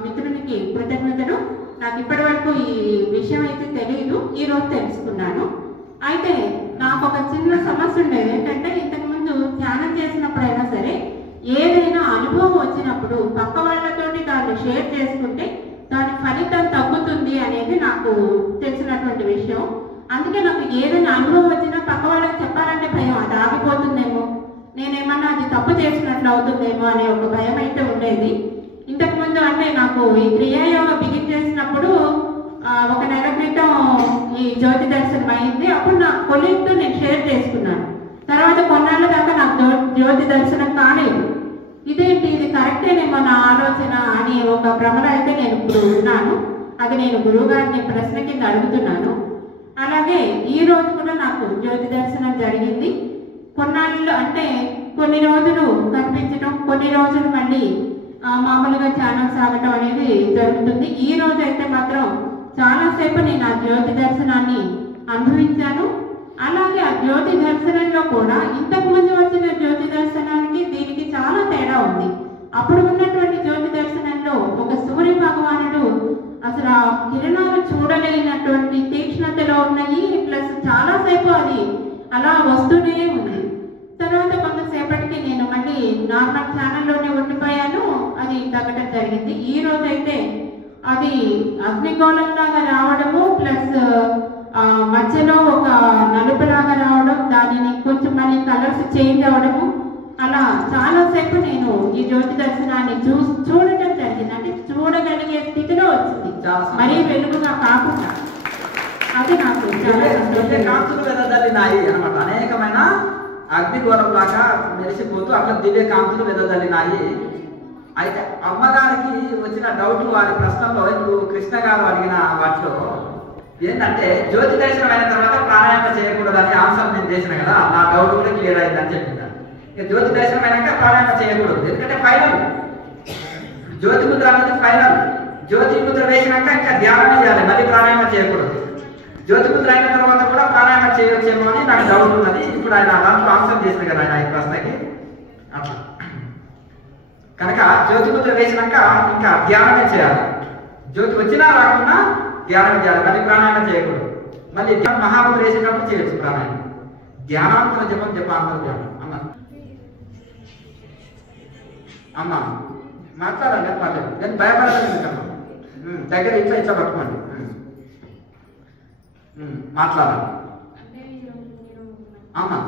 మిత్రునికి కృతజ్ఞతలు. నాకు ఇప్పటి వరకు ఈ విషయం అయితే తెలియదు, ఈ రోజు తెలుసుకున్నాను. అయితే నాకు ఒక చిన్న సమస్య ఉండేది ఏంటంటే, ఇంతకుముందు ధ్యానం చేసినప్పుడైనా సరే ఏదైనా అనుభవం వచ్చినప్పుడు పక్క వాళ్ళతోటి దాన్ని షేర్ చేసుకుంటే దాని ఫలితం తగ్గుతుంది అనేది నాకు తెలిసినటువంటి విషయం. అందుకే నాకు ఏదైనా అనుభవం వచ్చినా పక్క వాళ్ళకి చెప్పాలంటే భయం, అది ఆగిపోతుందేమో, నేనేమన్నా అది తప్పు చేసినట్లు అవుతుందేమో అనే ఒక భయం అయితే ఉండేది. ఇంతకుముందు అంటే నాకు ఈ క్రియాయోగ బిగిన్ చేసినప్పుడు 1 నెల క్రితం ఈ జ్యోతి దర్శనం అయింది. అప్పుడు నా కొలీగ్తో నేను షేర్ చేసుకున్నాను. తర్వాత కొన్నాళ్ళ దాకా నాకు జ్యోతి దర్శనం కాలేదు. ఇదేంటి, ఇది కరెక్టేనేమో నా ఆలోచన అని ఒక భ్రమలో అయితే నేను ఇప్పుడు ఉన్నాను. అది నేను గురువు గారిని ప్రశ్న కింద అడుగుతున్నాను. అలాగే ఈ రోజు కూడా నాకు జ్యోతి దర్శనం జరిగింది. కొన్నాళ్ళు అంటే కొన్ని రోజులు కనిపించడం, కొన్ని రోజులు మళ్ళీ మామూలుగా ఛానల్ సాగటం అనేది జరుగుతుంది. ఈ రోజు అయితే మాత్రం చాలాసేపు నేను ఆ జ్యోతి దర్శనాన్ని అనుభవించాను. అలాగే ఆ జ్యోతి దర్శనంలో కూడా ఇంతకు ముందు వచ్చిన జ్యోతి దర్శనానికి దీనికి చాలా తేడా ఉంది. అప్పుడు ఉన్నటువంటి జ్యోతి దర్శనంలో ఒక సూర్య భగవానుడు అసలు ఆ కిరణాలు చూడలేనటువంటి తీక్ష్ణతలో ఉన్నాయి, ప్లస్ చాలాసేపు అది అలా వస్తూనే ఉంది. తర్వాత కొంతసేపటికి నేను మళ్ళీ నార్మల్ ఛానల్లోనే ఉండిపోయాను, అది తగ్గటం జరిగింది. ఈ రోజైతే అది అగ్నిగోళంలాగా రావడము, ప్లస్ మధ్యలో ఒక నలుపులాగా రావడం, దానిని కొంచెం మళ్ళీ కలర్స్ చేంజ్ అవ్వడము, అలా చాలాసేపు నేను ఈ జ్యోతి దర్శనాన్ని చూడటం జరిగింది. అంటే చూడగలిగే స్థితిలో వచ్చింది, మరీ వెలుగుగా కాకుండా. అది నాకు కాంతులు వెదజల్లినాయి అనమాట. అనేకమైన అగ్నిగోళం లాగా మెరిసిపోతూ అట్లా దివ్య కాంతులు వెదజల్లినాయి. అయితే అమ్మగారికి వచ్చిన డౌట్ వారి ప్రశ్నలో ఇప్పుడు కృష్ణ గారు అడిగిన వాటిలో ఏంటంటే జ్యోతి దర్శనం అయిన తర్వాత ప్రాణాయామం చేయకూడదు అని ఆన్సర్ నేను చేసిన కదా, నా డౌట్ కూడా క్లియర్ అయిందని చెప్పింది. ఇక జ్యోతి దర్శనం అయినాక ప్రాణాయామం చేయకూడదు, ఎందుకంటే ఫైనల్ జ్యోతి ముద్ర అనేది ఫైనల్. జ్యోతి ముద్ర వేసినాక ఇంకా ధ్యానమే చేయాలి, మళ్ళీ ప్రాణాయామం చేయకూడదు. జ్యోతి ముద్ర అయిన తర్వాత కూడా ప్రాణాయామం చేయవచ్చేమో అని నాకు డౌట్ ఉన్నది. ఇప్పుడు ఆయన దాంట్లో ఆన్సర్ చేసిన కదా ఆయన ఈ ప్రశ్నకి. అట్లా కనుక జ్యోతి ముద్ర వేసినాక ఇంకా ధ్యానమే చేయాలి. జ్యోతి వచ్చినా రాకుండా ధ్యానం చేయాలి, మళ్ళీ ప్రాణాయామం చేయకూడదు. మళ్ళీ మహాముద్ర వేసేటప్పుడు చేయొచ్చు ప్రాణాయామం. ధ్యానాంతర జపం జపాంతర ధ్యానం అమ్మ మాట్లాడాలి, పర్లేదు, నేను భయపడాలి. దగ్గర ఇట్లా ఇట్లా పట్టుకోండి, మాట్లాడాలి. అమ్మా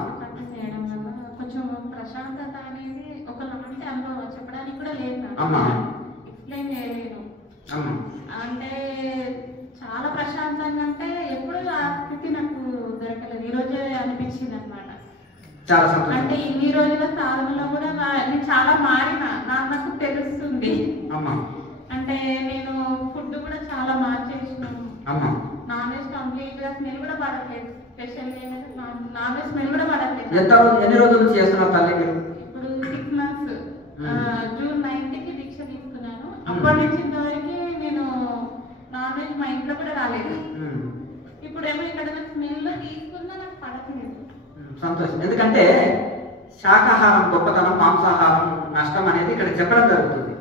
కొంచెం ప్రశాంతత అనేది ఒకలాంటి అనుభవం చెప్పడానికి కూడా లేదు, అమ్మా ఎక్స్ప్లెయిన్ చేయలేను. అమ్మా అంటే చాలా ప్రశాంతంగా, అంటే ఎప్పుడు ఆ స్థితి నాకు దొరకలేదు, ఈ రోజే అనిపించింది అనమాట. చాలా సంతోషం. అంటే ఇన్ని రోజుల సాధనలో కూడా నేను చాలా మారిన నాకు తెలుస్తుంది. అమ్మా అంటే నేను ఫుడ్ కూడా చాలా మార్చేసినాను. అమ్మా నాన్ వెజ్ కంప్లీట్ గా స్మెల్ కూడా పడట్లేదు, స్పెషల్ నాన్ వెజ్ స్మెల్ కూడా పడట్లేదు. ఎన్ని రోజుల నుంచి చేస్తున్నారు తల్లి? ఇప్పుడు 6 months. జూన్ 9th కి దీక్ష తీసుకున్నాను. అప్పటి నుంచి ఇంతవరకు నేను నాన్ వెజ్ మా ఇంట్లో కూడా రాలేదు. ఇప్పుడేమో ఇక్కడ స్మెల్ తీసుకున్నా నాకు పడట్లేదు. సంతోషం. ఎందుకంటే శాకాహారం గొప్పతనం, మాంసాహారం నష్టం అనేది ఇక్కడ చెప్పడం జరుగుతుంది.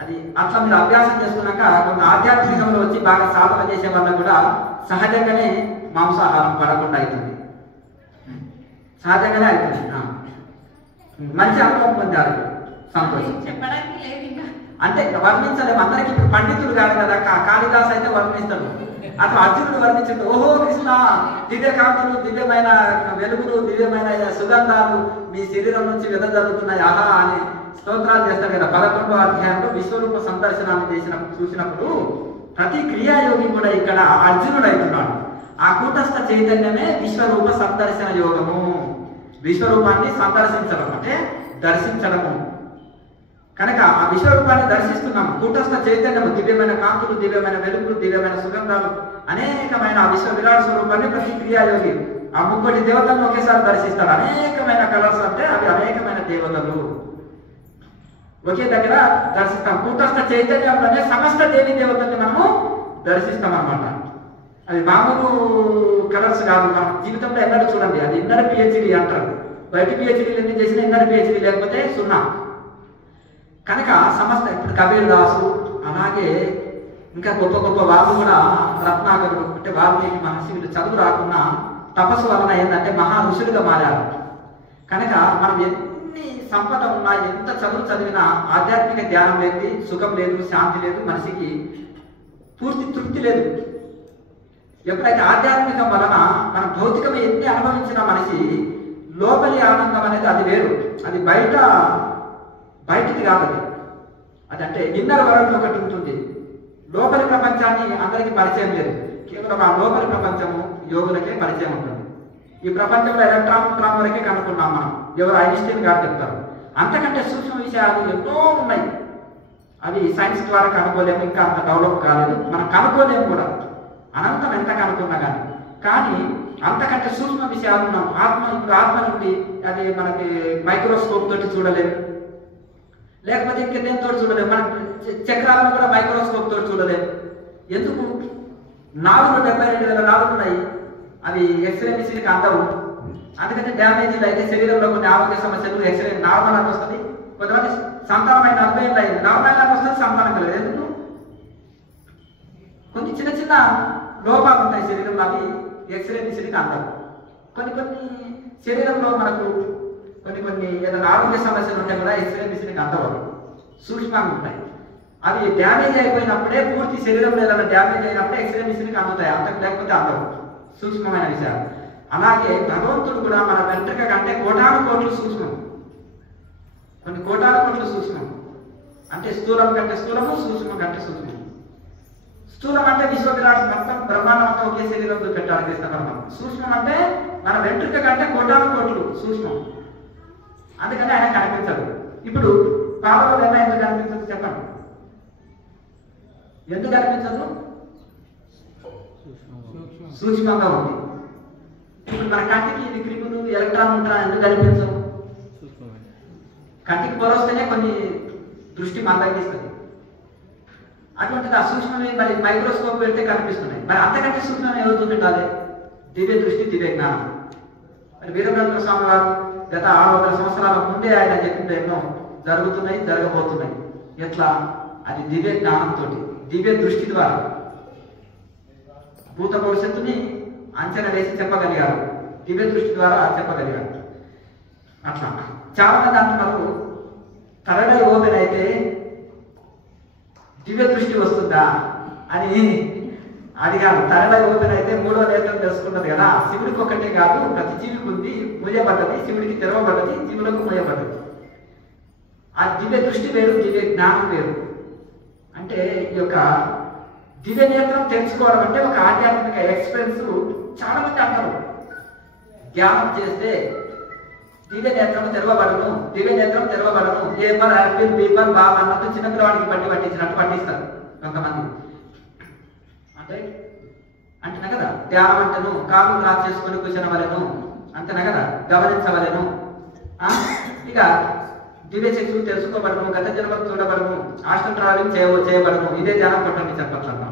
అది అట్లా మీరు అభ్యాసం చేసుకున్నాక కొంత ఆధ్యాత్మికంలో వచ్చి బాగా సాధన చేసే వాళ్ళకు కూడా సహజంగానే మాంసాహారం పడకుండా అవుతుంది, సహజంగానే అవుతుంది. మంచి అనుభవం పొందారు, సంతోషం. చెప్పడానికి లేదు ఇంకా, అంటే వర్ణించలేము అందరికి. ఇప్పుడు పండితులు కాదు కదా, కాళిదాస్ అయితే వర్ణిస్తాడు, అట్లా అర్జునుడు వర్ణించాడు. ఓహో కృష్ణ, దివ్య కాంతులు, దివ్యమైన వెలుగులు, దివ్యమైన సుగంధాలు మీ శరీరం నుంచి వెదజల్లుతున్నాయి ఆహా అని స్తోత్రాలు చేస్తాడు కదా. 11వ అధ్యాయంలో విశ్వరూప సందర్శనాన్ని చూసినప్పుడు ప్రతి క్రియాయోగి కూడా ఇక్కడ అర్జునుడు అవుతున్నాడు. ఆ కూటస్థ చైతన్యమే విశ్వరూప సందర్శన యోగము. విశ్వరూపాన్ని సందర్శించడం అంటే దర్శించడము. కనుక ఆ విశ్వరూపాన్ని దర్శిస్తున్నాం. కూటస్థ చైతన్యము, దివ్యమైన కాంతులు, దివ్యమైన వెలుగులు, దివ్యమైన సుగంధాలు, అనేకమైన ఆ విశ్వ విరాట్ స్వరూపాన్ని ప్రతి క్రియాయోగి ఆ 30 దేవతలను ఒకేసారి దర్శిస్తాడు. అనేకమైన కలర్స్ అంటే అవి అనేకమైన దేవతలు ఒకే దగ్గర దర్శిస్తాం. కూటస్థ చైతన్యంలోనే సమస్త దేవి దేవతల్ని మనము దర్శిస్తాం అన్నమాట. అది మామూలు కలర్స్ కాదు, మన జీవితంలో ఎన్నడూ చూడండి. అది ఇన్నర్ పిహెచ్డి అంటారు. బయట పిహెచ్డీలు ఎన్ని చేసినా ఇన్నర్ పిహెచ్డి లేకపోతే 0. కనుక సమస్త ఇప్పుడు కబీర్ దాసు, అలాగే ఇంకా గొప్ప గొప్ప వాళ్ళు కూడా రత్నాకరుడు అంటే వాల్మీకి మహర్షి వీళ్ళు చదువు రాకుండా తపస్సు వలన ఏంటంటే మహా ఋషులుగా మారారు. కనుక మనం ఎన్ని సంపద ఉన్నా, ఎంత చదువు చదివినా ఆధ్యాత్మిక ధ్యానం లేదు, సుఖం లేదు, శాంతి లేదు, మనిషికి పూర్తి తృప్తి లేదు. ఎప్పుడైతే ఆధ్యాత్మికం వలన మన భౌతికం ఎన్ని అనుభవించిన మనిషి లోపలి ఆనందం అనేది అది వేరు. అది బయటికి కాదు. అది అంటే ఇన్నర్ వరల్డ్ ఒకటి ఉంటుంది. లోపలి ప్రపంచాన్ని అందరికీ పరిచయం లేదు. కేవలం ఆ లోపలి ప్రపంచము యోగులకే పరిచయం ఉంటుంది. ఈ ప్రపంచంలో ఎలక్ట్రాన్ వరకే కనుక్కున్నాం మనం. ఎవరు ఐన్స్టీన్ గారు చెప్తారు. అంతకంటే సూక్ష్మ విషయాలు ఎన్నో ఉన్నాయి. అవి సైన్స్ ద్వారా కనుక్కోలేము, ఇంకా అంత డెవలప్ కాలేదు, మనం కనుక్కోలేము కూడా. అనంతం ఎంత కనుక్కున్నా కానీ అంతకంటే సూక్ష్మ విషయాలు ఉన్నాం. ఆత్మ నుండి అది మనకి మైక్రోస్కోప్ తోటి చూడలేము, లేకపోతే ఇంకేదేంతో చూడలేము. మనం చక్రాలను కూడా మైక్రోస్కోప్ తోటి చూడలేము. ఎందుకు? 472,000 నాలుగు ఉన్నాయి. అవి ఎక్స్రే మిషన్కి అందవు. అందుకని డ్యామేజీలు అయితే శరీరంలో కొన్ని ఆరోగ్య సమస్యలు ఎక్స్రే నార్మల్ అని వస్తుంది. కొంతమంది సంతానమైన 40 ఏళ్ళు అయింది, నార్మల్ అని వస్తుంది, సంతానం కలదు. ఎందుకు? కొన్ని చిన్న లోపాలు ఉంటాయి శరీరంలో, అవి ఎక్స్రే మిషన్కి అందవు. కొన్ని శరీరంలో మనకు కొన్ని ఏదైనా ఆరోగ్య సమస్యలు ఉంటాయి కూడా ఎక్స్రే మిషన్కి అందవు. సూక్ష్మంగా ఉంటాయి. అవి డ్యామేజ్ అయిపోయినప్పుడే, పూర్తి శరీరంలో ఏదైనా డ్యామేజ్ అయినప్పుడే ఎక్స్రే మిషన్కి అందుతాయి. అంతకు లేకపోతే అందవు. సూక్ష్మమైన విషయాలు. అలాగే భగవంతుడు కూడా మన వెంట్రుక కంటే కోటాను కోట్లు సూక్ష్మం. కొన్ని కోటాను కోట్లు సూక్ష్మం. అంటే స్థూలం కంటే స్థూలము, సూక్ష్మం కంటే సూక్ష్మం. స్థూలం అంటే విశ్వ విరాట్ మొత్తం బ్రహ్మాండం అంతా ఒకే శరీరంలో పెట్టాలి కృష్ణ పరమాత్మ. సూక్ష్మం అంటే మన వెంట్రుక కంటే కోటాను కోట్లు సూక్ష్మం. అందుకని ఆయన కనిపించదు. ఇప్పుడు పాపలో వెన్న ఎందుకు కనిపించదు చెప్పండి? ఎందుకు కనిపించదు? సూక్ష్మంగా ఉంది. ఇప్పుడు మన కంటికి ఇది క్రిములు, ఎలక్ట్రాన్ ఉంటా ఎందుకు కనిపించవు? కంటికి పొరవస్తేనే కొన్ని దృష్టి మందగిస్తుంది. అటువంటిది ఆ సూక్ష్మమే మరి మైక్రోస్కోప్ పెడితే కనిపిస్తున్నాయి. మరి అంతకంటే సూక్ష్మం ఏదో చూపెట్టాలి? దివ్య దృష్టి, దివ్య జ్ఞానం. మరి వీరభద్ర స్వామి వారు గత 600 సంవత్సరాల ముందే ఆయన చెప్పిన ఎన్నో జరుగుతున్నాయి, జరగబోతున్నాయి. ఎట్లా? అది దివ్య జ్ఞానంతో, దివ్య దృష్టి ద్వారా భూత భవిష్యత్తుని అంచనా వేసి చెప్పగలిగారు. దివ్య దృష్టి ద్వారా చెప్పగలిగారు. అట్లా చాలా మంది అంటున్నారు, థర్డ్ ఐ ఓపెన్ అయితే దివ్య దృష్టి వస్తుందా అని అడిగాను. థర్డ్ ఐ ఓపెన్ అయితే 3వ నేత్రం తెలుసుకున్నది కదా. శివుడికి ఒకటే కాదు, ప్రతి జీవికి ఉంది. మూయబడ్డది, శివుడికి తెరవబడ్డది, జీవులకు మూయబడ్డది. ఆ దివ్య దృష్టి వేరు, దివ్య జ్ఞానం వేరు. అంటే ఈ యొక్క దివ్య నేత్రం తెలుసుకోవడం అంటే ఒక ఆధ్యాత్మిక ఎక్స్పీరియన్స్. చాలా మంది అంటారు, ధ్యానం చేస్తే దివ్య నేత్రం తెరవబడను, దివ్య నేత్రం తెరవబడను, ఏ పర్ యాపిల్ బీ పర్ బాబా అన్నట్టు చిన్నపిల్లవాడికి పట్టించినట్టు పట్టిస్తారు కొంతమంది. అంటే అంటేనా కదా, ధ్యానం అంటేను కాలు క్రాస్ చేసుకొని కూర్చొనవలను, అంతేనా కదా, గమనించవలను. ఇక దివ్య శక్తులు తెలుసుకోబడము, గత జన్మకు చూడబడము, ఆస్ట్రల్ ట్రావెలింగ్ చేయబడము, ఇదే ధ్యానం పట్టండి చెప్పట్లన్నా.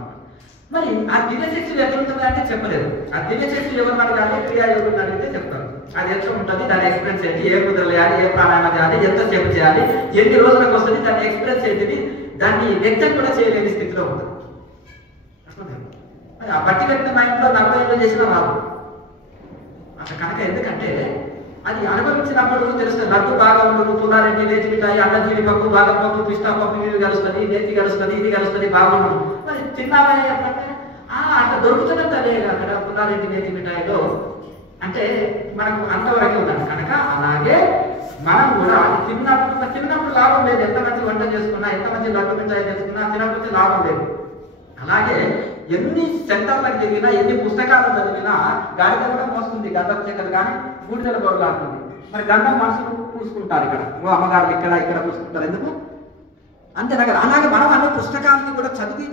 మరి ఆ దివ్య శక్తులు ఎట్లా ఉంటుంది అంటే చెప్పలేదు. ఆ దివ్య శక్తులు ఎవరు మనకి అంటే క్రియాయోగులు అడిగితే చెప్తారు. అది ఎట్లా ఉంటుంది, దాని ఎక్స్పీరియన్స్ ఏంటి, ఏ ముద్రలు వేయాలి, ఏ ప్రాణాయామం చేయాలి, ఎంతసేపు చేయాలి, ఎన్ని రోజులకు వస్తుంది, దాని ఎక్స్పీరియన్స్ ఏంటిది, దాన్ని వ్యక్తం కూడా చేయలేని స్థితిలో ఉంటుంది. ఆ బట్టి వ్యక్తి మైండ్లో 40 ఏళ్ళు చేసినా రాదు అట్లా. కనుక ఎందుకంటే అది అనుభవించినప్పుడు తెలుస్తుంది. లడ్డు బాగా ఉండదు, పుల్లారెడ్డి, నేతి మిఠాయి, అన్న జీడిపప్పు, బాదం పప్పు, పిస్తా పప్పు, ఇవి కలుస్తుంది, నేతి కలుస్తుంది, ఇది కలుస్తుంది, బాగుండదు. మరి తిన్నామని అంటే అట్లా దొరుకుతున్నది అదే అక్కడ పుల్లారెడ్డి నేతి మిఠాయిలో. అంటే మనకు అంతవరకే ఉండాలి. కనుక అలాగే మనం కూడా తిన్నప్పుడు లాభం లేదు. ఎంత మంచి వంట చేసుకున్నా, ఎంత మంచి లడ్డు మిఠాయి చేసుకున్నా తినకపోతే లాభం లేదు. అలాగే ఎన్ని సెంటర్లకు తిరిగినా, ఎన్ని పుస్తకాలు చదివినా గాడిద కూడా మోస్తుంది. గంధం చెక్కలు కానీ బూడిదల గొడవలాడుతుంది. మరి గంధం మనుషులు పూసుకుంటారు. ఇక్కడ అమ్మగారు ఇక్కడ పూసుకుంటారు. ఎందుకు? అంతేనా కదా. అలాగే మనం అన్ని పుస్తకాలని కూడా చదివి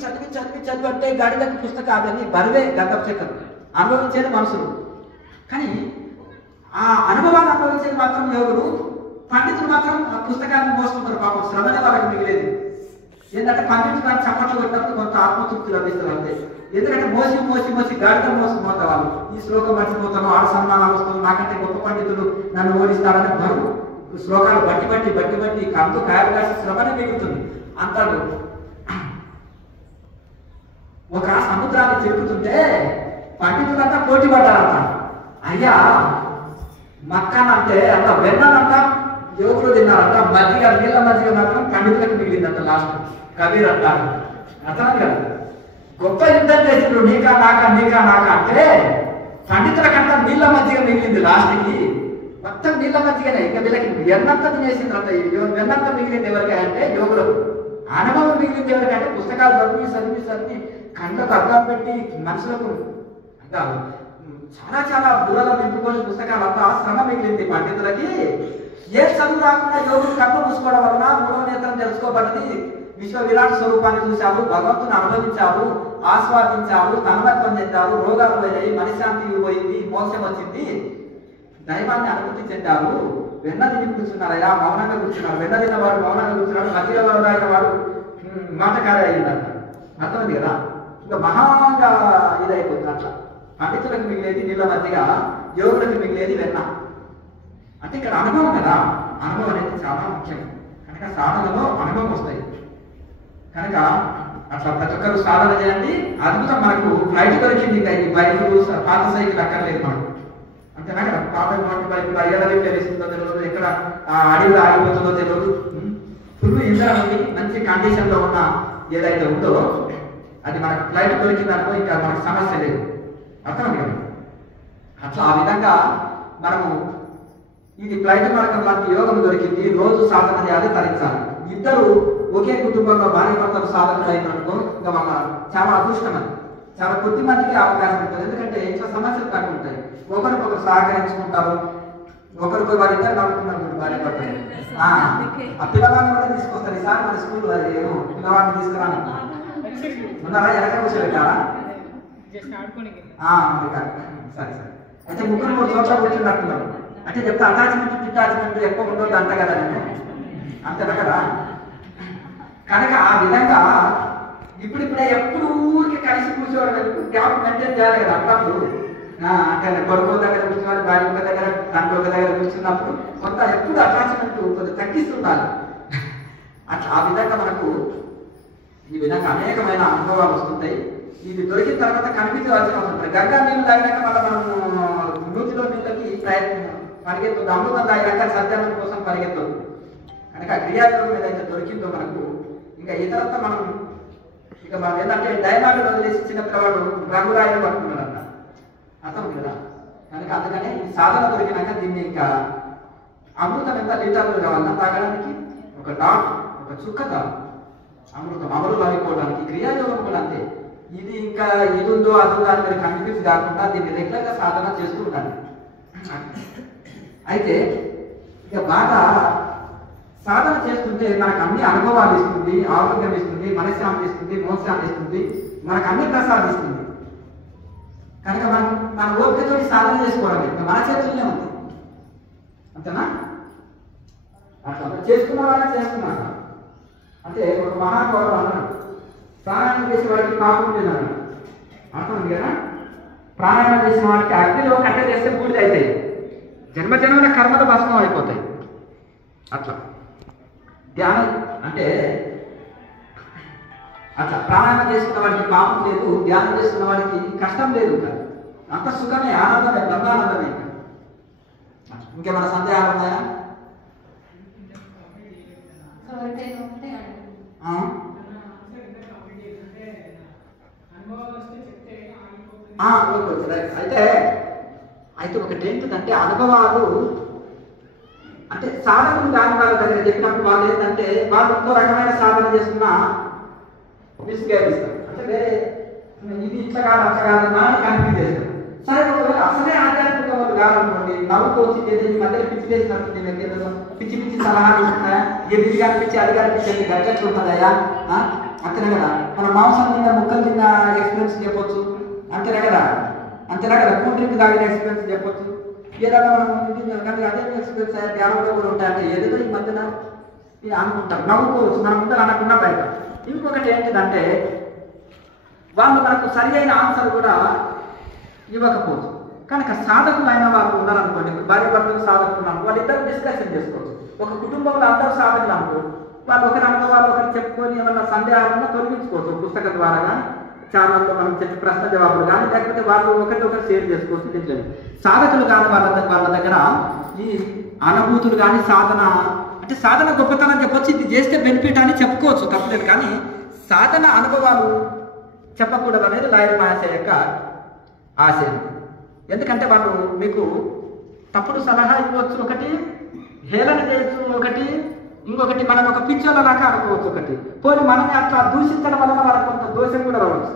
అంటే గాడిదకి పుస్తకాలని బరువే గంధం చెక్కలు. అనుభవించేది మనుషులు. కానీ ఆ అనుభవాన్ని అనుభవించేది మాత్రం యోగులు, పండితులు మాత్రం పుస్తకాలను మోసుకుంటారు. పాపం శ్రమనే వాళ్ళకి మిగిలేదు. ఏంటంటే పండితులు కానీ చప్పట్లు కొట్టినప్పుడు కొంత ఆత్మతృప్తి లభిస్తారు అంతే. ఎందుకంటే మోసి గాడిద మోసపోతా వాళ్ళు. ఈ శ్లోకం మర్చిపోతాను, 6 సన్మానాలు వస్తాను, నాకంటే గొప్ప పండితులు నన్ను ఓడిస్తారని బరువు శ్లోకాలు బట్టి కంపు కాయలు కాసి శ్రమనే మిగులుతుంది అంటాడు. ఒక సముద్రాన్ని చెప్పుతుంటే పండితులంతా పోటీ పడ్డారంట. అయ్యా మక్కనంటే అంత వెన్ననంట యోగులు తిన్నారంట, నీళ్ళ మజ్జిగ మాత్రం పండితులకు మిగిలిందంట. లాస్ట్ కబీర్ అంటారు. అర్థం కదా. గొప్ప యుద్ధం చేసిండ్రు, నీకా నాకా అంటే పండితుల కంటే నీళ్ళ మజ్జిగ మిగిలింది. లాస్ట్కి మొత్తం నీళ్ళ మజ్జిగనే. ఇంకా వీళ్ళకి వెన్నంత తినేసిందంట. వెన్నంత మిగిలింది ఎవరికై అంటే యోగులకు. అనుభవం మిగిలింది ఎవరికంటే పుస్తకాలు చదివి కండ్లకు అర్థం పెట్టి మనుషులకు అంటారు. చాలా దూరాలు నింపుకొని పుస్తకాలంతా శ్రమ మిగిలింది పండితులకి. ఏ చదువు రాకుండా యోగులు కళ్ళు మూసుకోవడం వలన 3వ నేత్రం తెలుసుకోబడింది. విశ్వ విరాట్ స్వరూపాన్ని చూశావు, భగవంతుని అనుభవించావు, ఆస్వాదించావు, తన్మత్వం చెందావు, రోగాలు పోయాయి, మనశ్శాంతి పోయింది, మోక్షం వచ్చింది, దైవాన్ని అనుభూతి చెందావు. వెన్న తిని కూర్చున్నారయ్యా, మౌనంగా కూర్చున్నారు. వెన్న తిన్నవాడు మౌనంగా కూర్చున్నాడు, మధ్యలో వాడు మాటకారి అయ్యిందంట. అర్థమైంది కదా. ఇంకా మహాగా ఇదైపోతుంది. అట్లా పండితులకు మిగిలేది నీళ్ళ మధ్యగ, యోగులకు మిగిలేది వెన్న. అంటే ఇక్కడ అనుభవం కదా. అనుభవం అనేది చాలా ముఖ్యం. కనుక సాధనలో అనుభవం వస్తాయి. కనుక అట్లా ప్రతి ఒక్కరు సాధన చేయండి. అద్భుతం. మనకు ఫ్లైట్ దొరికింది. ఇంకా ఈ బైకులు, పాత సైకిల్ అక్కర్లేదు మనకు. అంతేనా కదా. పాత మోటార్ బైకులు అయ్యేది తెలిసిందో తెలియదు, ఎక్కడ అడవిలో ఆగిపోతుందో తెలియదు. ఫుల్ ఇంధనం ఉంది, మంచి కండిషన్ లో ఉన్న ఏదైతే ఉందో అది మనకు ఫ్లైట్ దొరికిందనుకో ఇంకా మనకు సమస్య లేదు. అర్థం కదా. అట్లా ఆ విధంగా మనము ఇది ఫ్లైట్ మార్గం లాంటి యోగం దొరికింది, రోజు సాధన చేయాలి, తరించాలి. ఇద్దరు ఒకే కుటుంబంలో భార్య భర్తలు సాధనలు అయిననుకో ఇంకా మన చాలా అదృష్టం అది. చాలా కొద్ది మందికి అవకాశం ఉంటుంది. ఎందుకంటే ఇంట్లో సమస్యలు తక్కువ ఉంటాయి. ఒకరికొకరు సహకరించుకుంటారు, ఒకరికొకరు వాళ్ళిద్దరు నడుపుతున్నారు భార్య భర్తలు. ఆ పిల్లవాడిని కూడా తీసుకొస్తారు. ఈసారి మన స్కూల్ పిల్లవాడిని తీసుకురాను ఉన్నారా? ఎలక కూర్చోబెట్టారా? సరే సరే. అయితే 3 సంవత్సరాలు కూర్చున్నట్టున్నారు. అంటే చెప్తే అటాచ్మెంట్ డిటాచ్మెంట్ ఎక్కువ ఉండొద్దు అంట కదా, నేను అంతేనా కదా. కనుక ఆ విధంగా ఇప్పుడిప్పుడే ఎప్పుడు ఊరికి కలిసి కూర్చోవడం, గ్యాప్ మెయింటైన్ చేయాలి కదా. అప్పుడప్పుడు అంటే కొడుకు దగ్గర కూర్చోవాలి, భార్య ఒక దగ్గర, తండ్రి ఒక దగ్గర కూర్చున్నప్పుడు కొంత ఎప్పుడు అటాచ్మెంట్ కొంచెం తగ్గిస్తుండాలి. అట్లా ఆ విధంగా మనకు ఈ విధంగా అనేకమైన అనుభవాలు వస్తుంటాయి. ఇది దొరికిన తర్వాత కనిపించవలసిన అవసరం ఉంటుంది. గంగా నీళ్ళు తాగినాక మళ్ళీ మనము నూతిలో నీళ్ళకి పరిగెత్తొద్దు, అమృతం తాగినాక సత్యానం కోసం పరిగెత్తొద్దు. కనుక క్రియాయోగం ఏదైతే దొరికిందో మనకు ఇంకా ఇతరంతా మనం ఇక మనం ఏంటంటే డైలాగ్ వదిలేసి చిన్న పిల్లవాడు రంగురాయిని పట్టుకున్నాడు అంట, అర్థం కదా. కనుక అందుకనే ఈ సాధన దొరికినాక దీన్ని ఇంకా అమృతం ఎంత లీటర్లు కావాలన్నా తాగడానికి ఒక డాట్, ఒక చుక్క తాగు అమృతం అమరులు అయిపోవడానికి. క్రియాయోగం కూడా అంతే. ఇది ఇంకా ఇది ఉందో అది ఉందో అని మీరు కన్ఫ్యూజ్ కాకుండా దీన్ని రెగ్యులర్గా సాధన చేస్తూ ఉండాలి. అయితే ఇక బాగా సాధన చేస్తుంటే మనకు అన్ని అనుభవాలు ఇస్తుంది, ఆరోగ్యం ఇస్తుంది, మనశ్శాంతి ఇస్తుంది, మోక్షాన్ని ఇస్తుంది, మనకు అన్ని ప్రసాదిస్తుంది. కనుక మనం మన ఓపికతో సాధన చేసుకోవడం ఇంకా మన చేతుల్లోనే ఉంది, అంతేనా? అట్లా చేసుకున్న వాళ్ళని చేసుకున్నాక అంటే ఒక మహానుభావుడు అన్నాడు, ప్రాణాయామం చేసే వాడికి పాపం లేదన్నాడు. అర్థమైంది కదా. ప్రాణాయామం చేసిన వాడికి అగ్నిలో కట్టె చేస్తే బూడిద అవుతాయి, జన్మజన్మల కర్మల భస్మం అయిపోతాయి. అట్లా ధ్యానం అంటే అట్లా ప్రాణాయామం చేసుకున్న వాడికి పాపం లేదు, ధ్యానం చేసుకున్న వాడికి కష్టం లేదు, అంత సుఖమే, ఆనందమే, బ్రహ్మానందమే. ఇంకేమైనా సందేహాలు ఉన్నాయా? అయితే ఒకటి ఏంటంటే అనుభవాలు అంటే సాధకులు కాని వాళ్ళ దగ్గర చెప్పినప్పుడు వాళ్ళు ఏంటంటే వాళ్ళు ఇంకో రకమైన సాధన చేస్తున్నా మిస్గైడిస్తారు. అంటే వేరే ఇది ఇచ్చగాదు అచ్చగాదు మనల్ని కన్ఫ్యూజ్ చేస్తారు. సరే ఒకవేళ అసలే ఆధ్యాత్మిక వాళ్ళు కావాలనుకోండి, నవ్వుతూ వచ్చి మధ్యలో పిచ్చి చేసినట్టు పిచ్చి పిచ్చి సలహాలు ఇస్తున్నాయా, ఇది కనిపించి అది కనిపించి గట్టట్లు ఉంటుందయ్యా, అంతేనా కదా. మన మాంసం తిన్న ముక్కలు తిన్న ఎక్స్పీరియన్స్ చెప్పొచ్చు, అంతేనా కదా. అంతేనా కదా. కూల్ డ్రింక్ తాగిన ఎక్స్పీరియన్స్ చెప్పొచ్చు, ఏదైనా మనం కానీ అదే ఎక్స్పీరియన్స్ ధ్యానంలో కూడా ఉంటాయంటే ఏదో ఈ మధ్యన అనుకుంటాం, నవ్వుకోవచ్చు, మన ముందర అనకుండా బయట. ఇంకొకటి ఏంటిదంటే వాళ్ళు మనకు సరి అయిన ఆన్సర్ కూడా ఇవ్వకపోవచ్చు. కనుక సాధకులు అయిన వాళ్ళు ఉన్నారనుకోండి, భార్య భర్తలు సాధకులు ఉన్నారు, వాళ్ళిద్దరు డిస్కషన్ చేసుకోవచ్చు. ఒక కుటుంబంలో అందరూ సాధకులు అనుకో, వాళ్ళు ఒకరి అనుభవాలు ఒకరు చెప్పుకొని ఏమన్నా సందేహాలను తొలగించుకోవచ్చు. పుస్తకం ద్వారా కానీ, ఛానల్లో మనం చెప్పే ప్రశ్న జవాబులు కానీ, లేకపోతే వాళ్ళు ఒకరికొకరు షేర్ చేసుకోవచ్చు. దీంట్లో సాధకులు కానీ వాళ్ళ దగ్గర ఈ అనుభూతులు కానీ సాధన అంటే సాధన గొప్పతనం చెప్పొచ్చు, ఇది చేస్తే బెనిఫిట్ అని చెప్పుకోవచ్చు, తప్పలేదు. కానీ సాధన అనుభవాలు చెప్పకూడదు అనేది లాయర్ మహాశయ యొక్క ఆశయం. ఎందుకంటే వాళ్ళు మీకు తప్పుడు సలహా ఇవ్వచ్చు, ఒకటి హేళన చేయొచ్చు, ఒకటి ఇంకొకటి మనం ఒక పిచ్చోళ్ళలాగా అనుకోవచ్చు, ఒకటి పోనీ మనల్ని అట్లా దూషించడం వలన వాళ్ళకి కొంత దోషం కూడా రావచ్చు.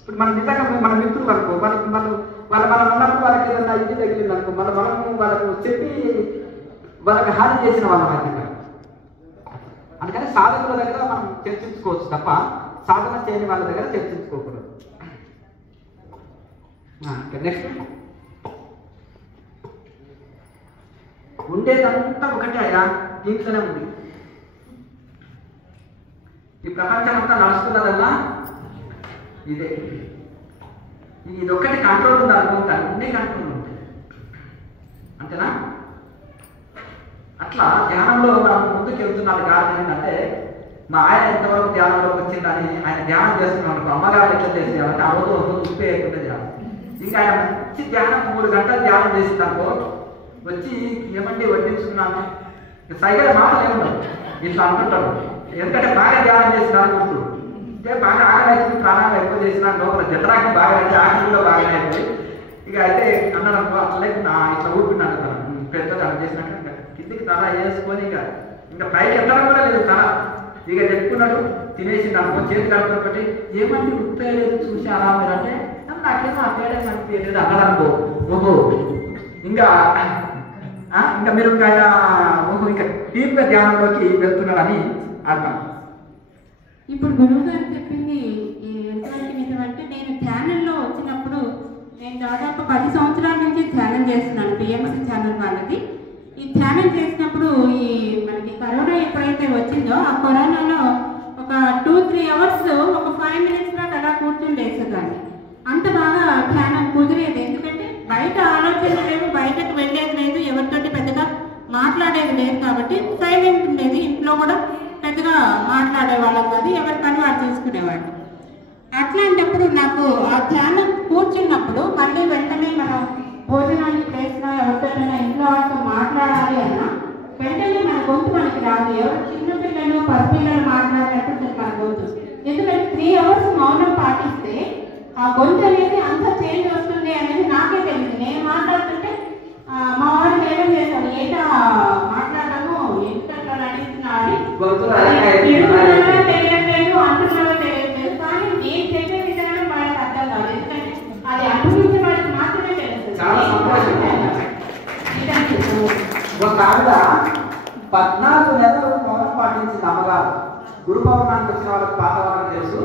ఇప్పుడు మనం నిజంగా మన మిత్రులు అనుకో, మనం ఉన్నప్పుడు వాళ్ళకి ఏదన్నా ఇది తగిలింది అనుకో, మనము వాళ్ళకు చెప్పి వాళ్ళకి హాని చేసిన వాళ్ళ మధ్య. అందుకని సాధకుల దగ్గర మనం చర్చించుకోవచ్చు తప్ప సాధన చేయని వాళ్ళ దగ్గర చర్చించుకోకూడదు. నెక్స్ట్ ఉండేదంతా ఒకటే అయ్యా, దీంట్లోనే ఉంది. ఈ ప్రపంచం అంతా నడుస్తున్నదల్లా ఇదే. ఇది ఒక్కటి కంట్రోల్ ఉంది అనుకుంటా, అన్నీ కంట్రోల్ ఉంటాయి, అంతేనా. అట్లా ధ్యానంలో మనం ముందుకు వెళ్తున్నాడు. కారణం ఏంటంటే మా ఆయన ఎంతవరకు ధ్యానంలోకి వచ్చిందని ఆయన ధ్యానం చేస్తున్నాడు. అమ్మగారు ఎట్లా చేసేయాలంటే అవతో ఉప్పు వేయకుండా ధ్యానం. ఇంకా ఆయన మంచి ధ్యానం 3 గంటలు ధ్యానం చేసిందనుకో, వచ్చి ఏమంటే వడ్డించుకున్నాను సైగల మాటలు ఏముండవు, ఇట్లా అనుకుంటాడు. ఎందుకంటే బాగా ధ్యానం చేసినాను గుర్తు అంటే బాగా ఆకలి ప్రాణాలు ఎక్కువ చేసినా లోపల జఠరాకి బాగా అయితే ఆకలిలో బాగా అయిపోయి ఇక అయితే అన్నాడు అనుకో, అట్లా ఇట్లా ఊపినాను పెద్ద చేసినట్టు కిందికి తల వేసుకొని ఇంకా పైకి ఎత్తడం కూడా లేదు తల. ఇక చెప్పుకున్నాడు తినేసింది అనుకో, చేతి కడుపుతోటి ఏమంటే ఉప్పేయలేదు చూసారా మీరు అంటే నాకేమో ఆ పేడ అనిపించలేదు అన్నాడనుకో. ఓహో ఇంకా మీరు ఆయన ఓహో ఇంకా తీవ్ర ధ్యానంలోకి వెళ్తున్నాడని అర్థం. ఇప్పుడు గురువు గారు చెప్పింది ఎంతవరకు నిజమంటే, నేను ఛానల్లో వచ్చినప్పుడు నేను దాదాపు 10 సంవత్సరాల నుంచి ధ్యానం చేస్తున్నాను పిఎంసి ఛానల్ వాళ్ళకి. ఈ ధ్యానం చేసినప్పుడు ఈ మనకి కరోనా ఎప్పుడైతే వచ్చిందో ఆ కరోనాలో ఒక 2-3 అవర్స్ ఒక 5 minutes దాకా అలా కూర్చొని లేసేదాన్ని. అంత బాగా ధ్యానం కుదిరేది. ఎందుకంటే బయట ఆలోచనలు లేవు, బయటకు వెళ్ళేది లేదు, ఎవరితోటి పెద్దగా మాట్లాడేది లేదు కాబట్టి సైలెంట్ ఉండేది. ఇంట్లో కూడా పెద్దగా మాట్లాడే వాళ్ళం కాదు, ఎవరి పని వాళ్ళు చూసుకునేవాడు. అట్లాంటప్పుడు నాకు ఆ ధ్యానం కూర్చున్నప్పుడు మళ్ళీ వెంటనే మనం భోజనానికి ప్లేస్లో ఎవరితోనైనా ఇంట్లో వాళ్ళతో మాట్లాడాలి అన్నా వెంటనే మన గొంతు మనకి రాదు. ఎవరు చిన్నపిల్లలు పసిపిల్లలు మాట్లాడినప్పుడు మన గొంతు. ఎందుకంటే 3 hours మౌనం పాటిస్తే ఆ గొంతు అనేది అంత చేంజ్ వస్తుంది అనేది నాకే తెలియదు. నేను మాట్లాడుతుంటే మా వాడు నేరం చేశాను, ఏంటా మాట్లాడము ఎందుకంటే నడుస్తున్నాడు తెలియట్లేదు, అంటున్నారో తెలియట్లేదు. కానీ నేను చెప్పే విధానం వాళ్ళకి అర్థం కాదు. ఎందుకంటే అది అనుభవించే వాళ్ళకి మాత్రమే తెలుస్తుంది. చాలా సంతోషం. ఒక ఆవిడ 14 నెలలు మౌనం పాటించింది అమ్మగారు. గురు పౌర్ణానికి వచ్చిన వాళ్ళకి పాత వాళ్ళకి తెలుసు.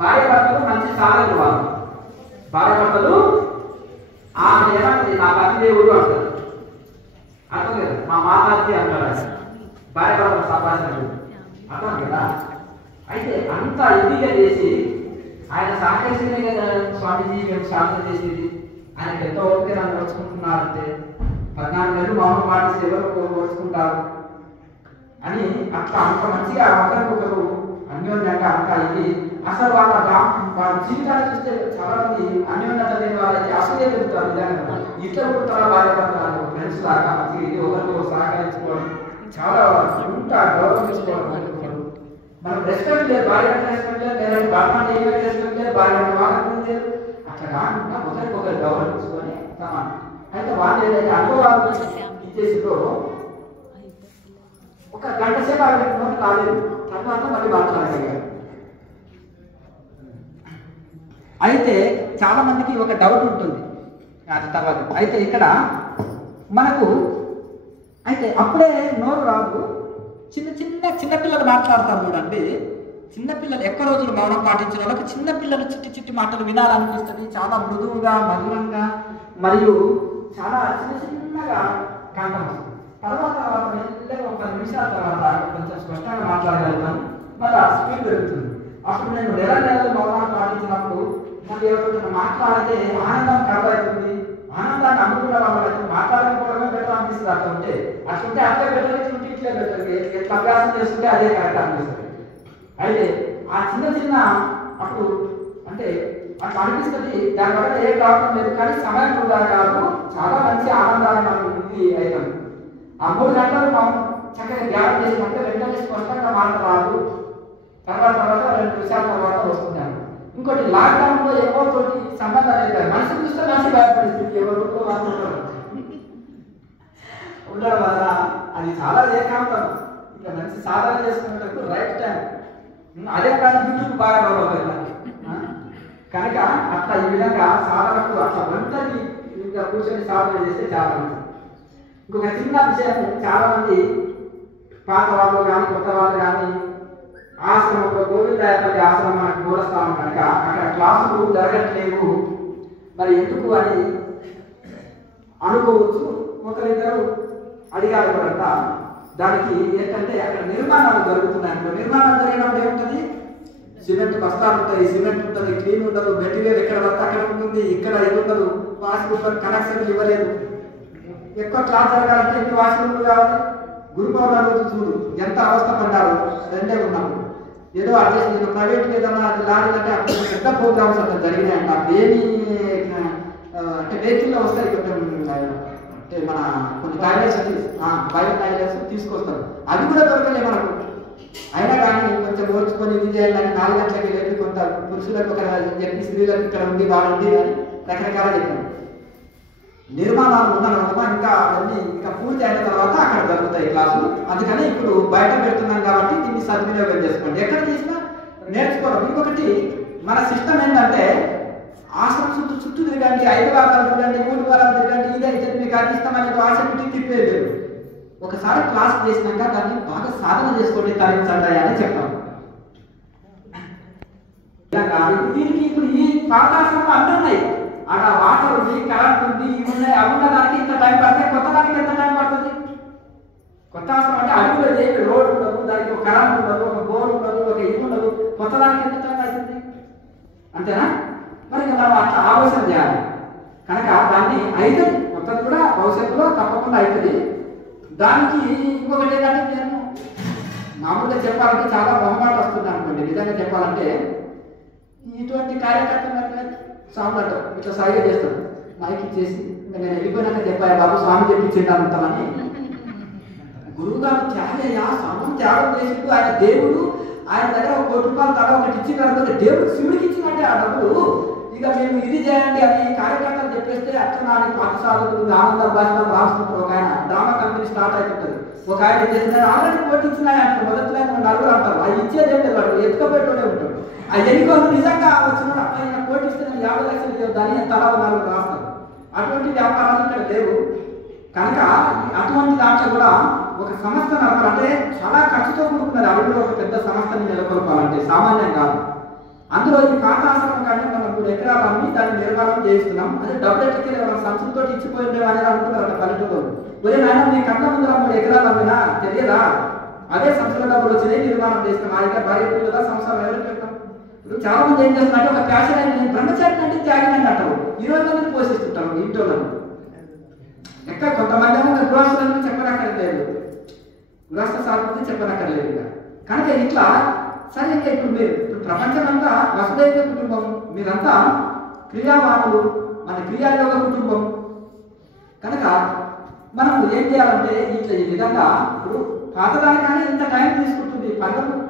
భార్య భర్తలు మంచి సాధకులు వాళ్ళు. భార్య భర్తలు ఆమె ఏమంటే నా పతిదేవుడు అంటారు, అర్థం కదా, మా మాతాజీ అంటారు. భార్య భర్తలు సంభాషణ అర్థం కదా. అయితే అంత ఇదిగా చేసి ఆయన సహకరిస్తేనే కదా స్వామీజీ మేము సాధన చేసేది. ఆయనకు ఎంతో ఓపిక నన్ను వచ్చుకుంటున్నారంటే 14 నెలలు మౌనం పాటిస్తే ఎవరు వచ్చుకుంటారు అని అట్లా అంత మంచిగా ఒకరికొకరు అన్యోన్యంగా అంతా ఇది. అసలు వాళ్ళ జీవితాన్ని చూస్తే చాలా మంది అన్యోన్యత లేని వాళ్ళకి అసలే చెబుతారు. నిజంగా ఇద్దరు పుట్టారా భార్య భర్తలు ఫ్రెండ్స్ లాగా మంచిగా ఇది ఒకరితో సహకరించుకోవడం, చాలా ఉంటా గౌరవించుకోవడం. మనం రెస్పెక్ట్ లేదు, భార్య రెస్పెక్ట్ లేదు, లేదంటే భర్త రెస్పెక్ట్ లేదు, భార్య వాళ్ళకి లేదు. అట్లా కాకుండా ఒకరికొకరు గౌరవించుకొని సమానం. అయితే వాళ్ళు ఏదైతే అనుభవాలు ఇచ్చేసిందో ఒక గంట సేపు ఆడేటువంటి కాలేదు, తర్వాత మళ్ళీ మాట్లాడగలిగారు. అయితే చాలా మందికి ఒక డౌట్ ఉంటుంది అది తర్వాత. అయితే ఇక్కడ మనకు అయితే అప్పుడే నోరు రాదు, చిన్నపిల్లలు మాట్లాడతారు చూడండి. చిన్నపిల్లలు ఎక్కువ రోజులు మౌనం పాటించిన వాళ్ళకి చిన్నపిల్లలు చిట్టి మాటలు వినాలనిపిస్తుంది. చాలా మృదువుగా మధురంగా మరియు చాలా చిన్నగా కంఠం వస్తుంది. తర్వాత మెల్లగా ఒక 10 నిమిషాల తర్వాత కొంచెం స్పష్టంగా మాట్లాడగలుగుతాం, మళ్ళీ స్పీడ్ పెరుగుతుంది. అప్పుడు నేను నెలలు మౌనాన్ని పాటించినప్పుడు మళ్ళీ ఎవరితో మాట్లాడితే ఆనందం కలవవుతుంది. ఆనందాన్ని అందుకున్న వాళ్ళకి మాట్లాడకపోవడమే బెటర్ అనిపిస్తుంది. అట్లుంటే అట్లే బెటర్, ఇట్లే బెటర్. ఎట్లా అభ్యాసం చేస్తుంటే అదే కరెక్ట్ అనిపిస్తుంది. అయితే ఆ చిన్న అప్పుడు అంటే అట్లా అనిపిస్తుంది. దానివల్ల ఏ ప్రాబ్లం లేదు, కానీ సమయం వృధా కాదు, చాలా మంచి ఆనందాన్ని మనకు ఉంది. అయితే ఆ 3 గంటలు మనం చక్కగా ధ్యానం చేసినట్టే వెంటనే స్పష్టంగా మాట్లాడాలి. తర్వాత 2 నిమిషాల తర్వాత వస్తున్నాను. ఇంకోటి లాక్డౌన్లో ఎవరితోటి సంబంధం లేదు. మనిషి చూస్తే మనిషి భయపడిస్తుంది, ఎవరితో ఉండడం వల్ల అది చాలా ఏకాంతం. ఇంకా మంచి సాధన చేసుకునేటప్పుడు రైట్ టైం. అదే కానీ యూట్యూబ్ బాగా కనుక అట్లా ఈ విధంగా సాధనకు అట్లా ఒంటరి ఇంకా కూర్చొని సాధన చేస్తే చాలా మంచిది. ఇంకొక చిన్న విషయం, చాలా మంది పాత వాళ్ళు కానీ కొత్త వాళ్ళు కానీ ఆశ్రమంలో గోవిందాయపల్లి ఆశ్రమం మనకు మూలస్థానం కనుక అక్కడ క్లాసులు జరగట్లేవు మరి ఎందుకు అని అనుకోవచ్చు. ఒకరిద్దరు అడిగారు కూడా. దానికి ఏంటంటే అక్కడ నిర్మాణాలు జరుగుతున్నాయి. నిర్మాణాలు జరిగినప్పుడు ఏముంటుంది, సిమెంట్ బస్తాలు ఉంటాయి, సిమెంట్ ఉంటుంది, క్లీన్ ఉండదు, మెటీరియల్ ఎక్కడ పడితే అక్కడ ఉంటుంది, ఇక్కడ ఇది ఉండదు, వాష్రూమ్ కనెక్షన్లు ఇవ్వలేదు. ఎక్కువ క్లాస్ జరగాలంటే ఎన్ని వాష్రూమ్లు కావాలి. గురు పౌర్ణమి రోజు చూడు ఎంత అవస్థ పడ్డారు. 2 ఉన్నాము, ఏదో అడ్జస్ట్ ప్రైవేట్ ఏదన్నా లారీ అంటే అక్కడ పెద్ద ప్రోగ్రామ్స్ అక్కడ జరిగినాయంట. ఏమి అంటే వెహికల్లో వస్తాయి కొంచెం అంటే మన కొన్ని టాయిలెట్స్ బయట టాయిలెట్స్ తీసుకొస్తారు, అవి కూడా దొరకలే మనకు. అయినా కానీ కొంచెం ఓర్చుకొని ఇది చేయాలని 4 గంటలకి వెళ్ళి కొంత పురుషులకు ఒక చెప్పి స్త్రీలకు ఇక్కడ ఉంది వాళ్ళు ఉంది అని రకరకాల చెప్పారు. నిర్మాణాలు ఉన్న తర్వాత ఇంకా అవన్నీ ఇంకా పూర్తి అయిన తర్వాత అక్కడ జరుగుతాయి క్లాసులు. అందుకని ఇప్పుడు బయట పెడుతున్నాం కాబట్టి దీన్ని సద్వినియోగం చేసుకోండి. ఎక్కడ తీసినా నేర్చుకోవడం. ఇంకొకటి మన సిస్టమ్ ఏంటంటే ఆశ్రమం చుట్టూ తిరగండి, 5 వారాలు తిరగండి, 3 వారాలు తిరగండి, ఇదైతే మీకు అది ఇష్టమైన ఆసక్తి తిప్పేయలేదు. ఒకసారి క్లాస్ చేసినాక దాన్ని బాగా సాధన చేసుకోండి, తరించండి అని చెప్తాం. దీనికి ఇప్పుడు ఈ పాఠాశ్రమం అన్నీ ఉన్నాయి. అక్కడ వాటర్ ఉంది, కరెంట్ ఉంది, ఇవి ఉన్నాయి. అవి ఉన్న దానికి ఇంత టైం పడితే కొత్త దానికి ఎంత టైం పడుతుంది? కొత్త ఆశ్రమం అంటే అడుగులో చేసి రోడ్డు ఉండదు, దానికి ఒక కరెంట్ ఉండదు, ఒక బోర్ ఉండదు, ఒక ఇది ఉండదు. కొత్త దానికి ఎంత టైం అవుతుంది? అంతేనా? మరి మనం అట్లా ఆలోచన చేయాలి. కనుక దాన్ని అవుతుంది, కొత్తది కూడా భవిష్యత్తులో తప్పకుండా అవుతుంది. దానికి ఇంకొకటి ఏంటంటే నేను మామూలుగా చెప్పాలంటే చాలా బహుమాట వస్తుంది అనుకోండి. నిజంగా చెప్పాలంటే ఇటువంటి కార్యకర్తలు సౌండ్ అంటారు, ఇట్లా సాయిగా చేస్తాడు, మైక్ ఇచ్చేసి ఇంకా నేను వెళ్ళిపోయినాక చెప్పాయి బాబు స్వామి చెప్పించేట అంటామని. గురువు గారు త్యాగయ్య సమం త్యాగం చేసినట్టు ఆయన దేవుడు, ఆయన దగ్గర 1 కోటి రూపాయలు తల ఒకటి ఇచ్చి కనుక దేవుడు శివుడికి ఇచ్చినట్టే ఆ డబ్బులు. ఇక మేము ఇది చేయండి అని కార్యకర్తలు చెప్పేస్తే అక్షరానికి పాఠశాలలు ఆనంద భాషలో రాస్తున్నారు. ఒక ఆయన డ్రామా కంపెనీ స్టార్ట్ అవుతుంటుంది. ఒక ఆయన చేసిన ఆల్రెడీ 1 కోటి ఇచ్చినాయి అంటే మొదట్లో 4 అంటారు. అది ఇచ్చేదేంటి వాడు ఎత్తుకోబెట్టుకునే ఉంటాడు. ఆ ఎన్నికలు నిజంగా వచ్చిన ఆయన 1 కోటి ఇస్తే 50 లక్షలు దాన్ని తల 4 రాస్తారు. అటువంటి వ్యాపారాలు ఇక్కడ లేవు. కనుక అటువంటి దాంట్లో కూడా ఒక సంస్థ నడపాలంటే చాలా ఖర్చుతో కూడుకున్నది. అడుగులో ఒక పెద్ద సంస్థని నెలకొల్పాలంటే సామాన్యం కాదు. అందులో ఈ పాఠాశ్రమం కానీ మనం 3 ఎకరాలు అమ్మి దాన్ని నిర్మాణం చేయిస్తున్నాం. అదే డబ్బులు ఎట్లకి మన సంస్థతో ఇచ్చిపోయిండే అనేది అనుకుంటారు పల్లెటూరు. ఒరే నాయన మీ కళ్ళ ముందర 3 ఎకరాలు అమ్మినా తెలియదా? అదే సంస్థల డబ్బులు వచ్చినాయి, నిర్మాణం చేస్తున్నాం. ఆ దగ్గర భార్య పిల్లల సంవత్సరాలు ఎవరు పెట్టాం. ఇప్పుడు చాలా మంది ఏం చేస్తున్నారంటే ఒక ప్యాషన్ అయిన బ్రహ్మచారి అంటే త్యాగం అంటారు. 20 మందిని పోషిస్తుంటారు ఇంట్లో. ఎక్కడ కొంతమంది ఏమో గృహస్థులను చెప్పనక్కర్లేదు, గృహస్థ సాగుతుంది చెప్పనక్కర్లేదు. కనుక ఇట్లా సరే ఇంకా ఇప్పుడు మీరు ప్రపంచం అంతా వసుదైవ కుటుంబం, మీరంతా క్రియావాదులు, మన క్రియాయోగ కుటుంబం. కనుక మనం ఏం చేయాలంటే ఇట్లా ఈ విధంగా ఇప్పుడు పాతదానికనే ఇంత టైం తీసుకుంటుంది.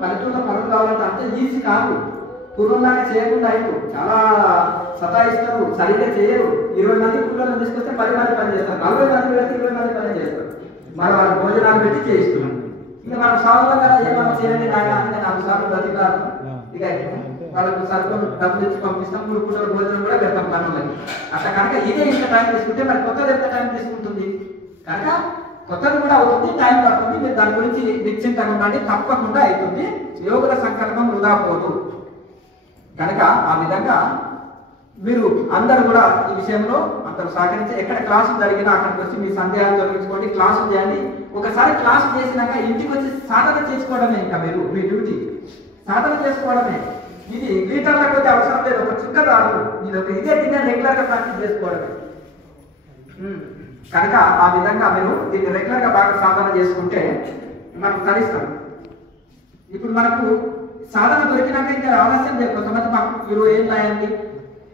పల్లెటూరులో పనులు కావాలంటే అంత ఈజీ కాదు. పూర్వంలాగా చేయకుండా అయిపో చాలా సతాయిస్తారు, సరిగ్గా చేయరు. 20 మంది పిల్లలను తీసుకొస్తే 10 మంది పని చేస్తారు, 40 మంది పెడితే 20 మంది పని చేస్తారు. మనం వాళ్ళ భోజనాలు పెట్టి చేయిస్తున్నాం. ఇక మనం సాగులో కదా ఏమన్నా చేయండి నాయన అంటే 4 సార్లు బతికారు. ఇక వాళ్ళకు సరుకులు డబ్బులు ఇచ్చి పంపిస్తాం, 3 పూటల భోజనం కూడా పెడతాం పనులకి. అట్లా కనుక ఇదే ఇంత టైం తీసుకుంటే మరి కొత్తది ఎంత టైం తీసుకుంటుంది? కనుక కొత్తది కూడా అవుతుంది, టైం పడుతుంది. మీరు దాని గురించి నిశ్చింతగా ఉండండి, తప్పకుండా అవుతుంది. యోగుల సంకల్పం వృధా పోదు. కనుక ఆ విధంగా మీరు అందరూ కూడా ఈ విషయంలో అందరూ సహకరించి ఎక్కడ క్లాసు జరిగినా అక్కడికి వచ్చి మీ సందేహాలు తొలగించుకోండి, క్లాసు చేయండి. ఒకసారి క్లాసు చేసినాక ఇంటికి వచ్చి సాధన చేసుకోవడమే. ఇంకా మీరు మీ డ్యూటీ సాధన చేసుకోవడమే. ఇది లీటర్ల కొద్ది అవసరం లేదు, ఒక చుక్క రాదు. ఇది ఒక ఇదే దీన్ని రెగ్యులర్గా ప్రాక్టీస్ చేసుకోవడమే. కనుక ఆ విధంగా మీరు దీన్ని రెగ్యులర్గా బాగా సాధన చేసుకుంటే మనకు కలుస్తాం. ఇప్పుడు మనకు సాధన దొరికినాక ఇంకా ఆలస్యం లేదు. కొంతమంది మాకు 20 ఏళ్ళు అయ్యండి,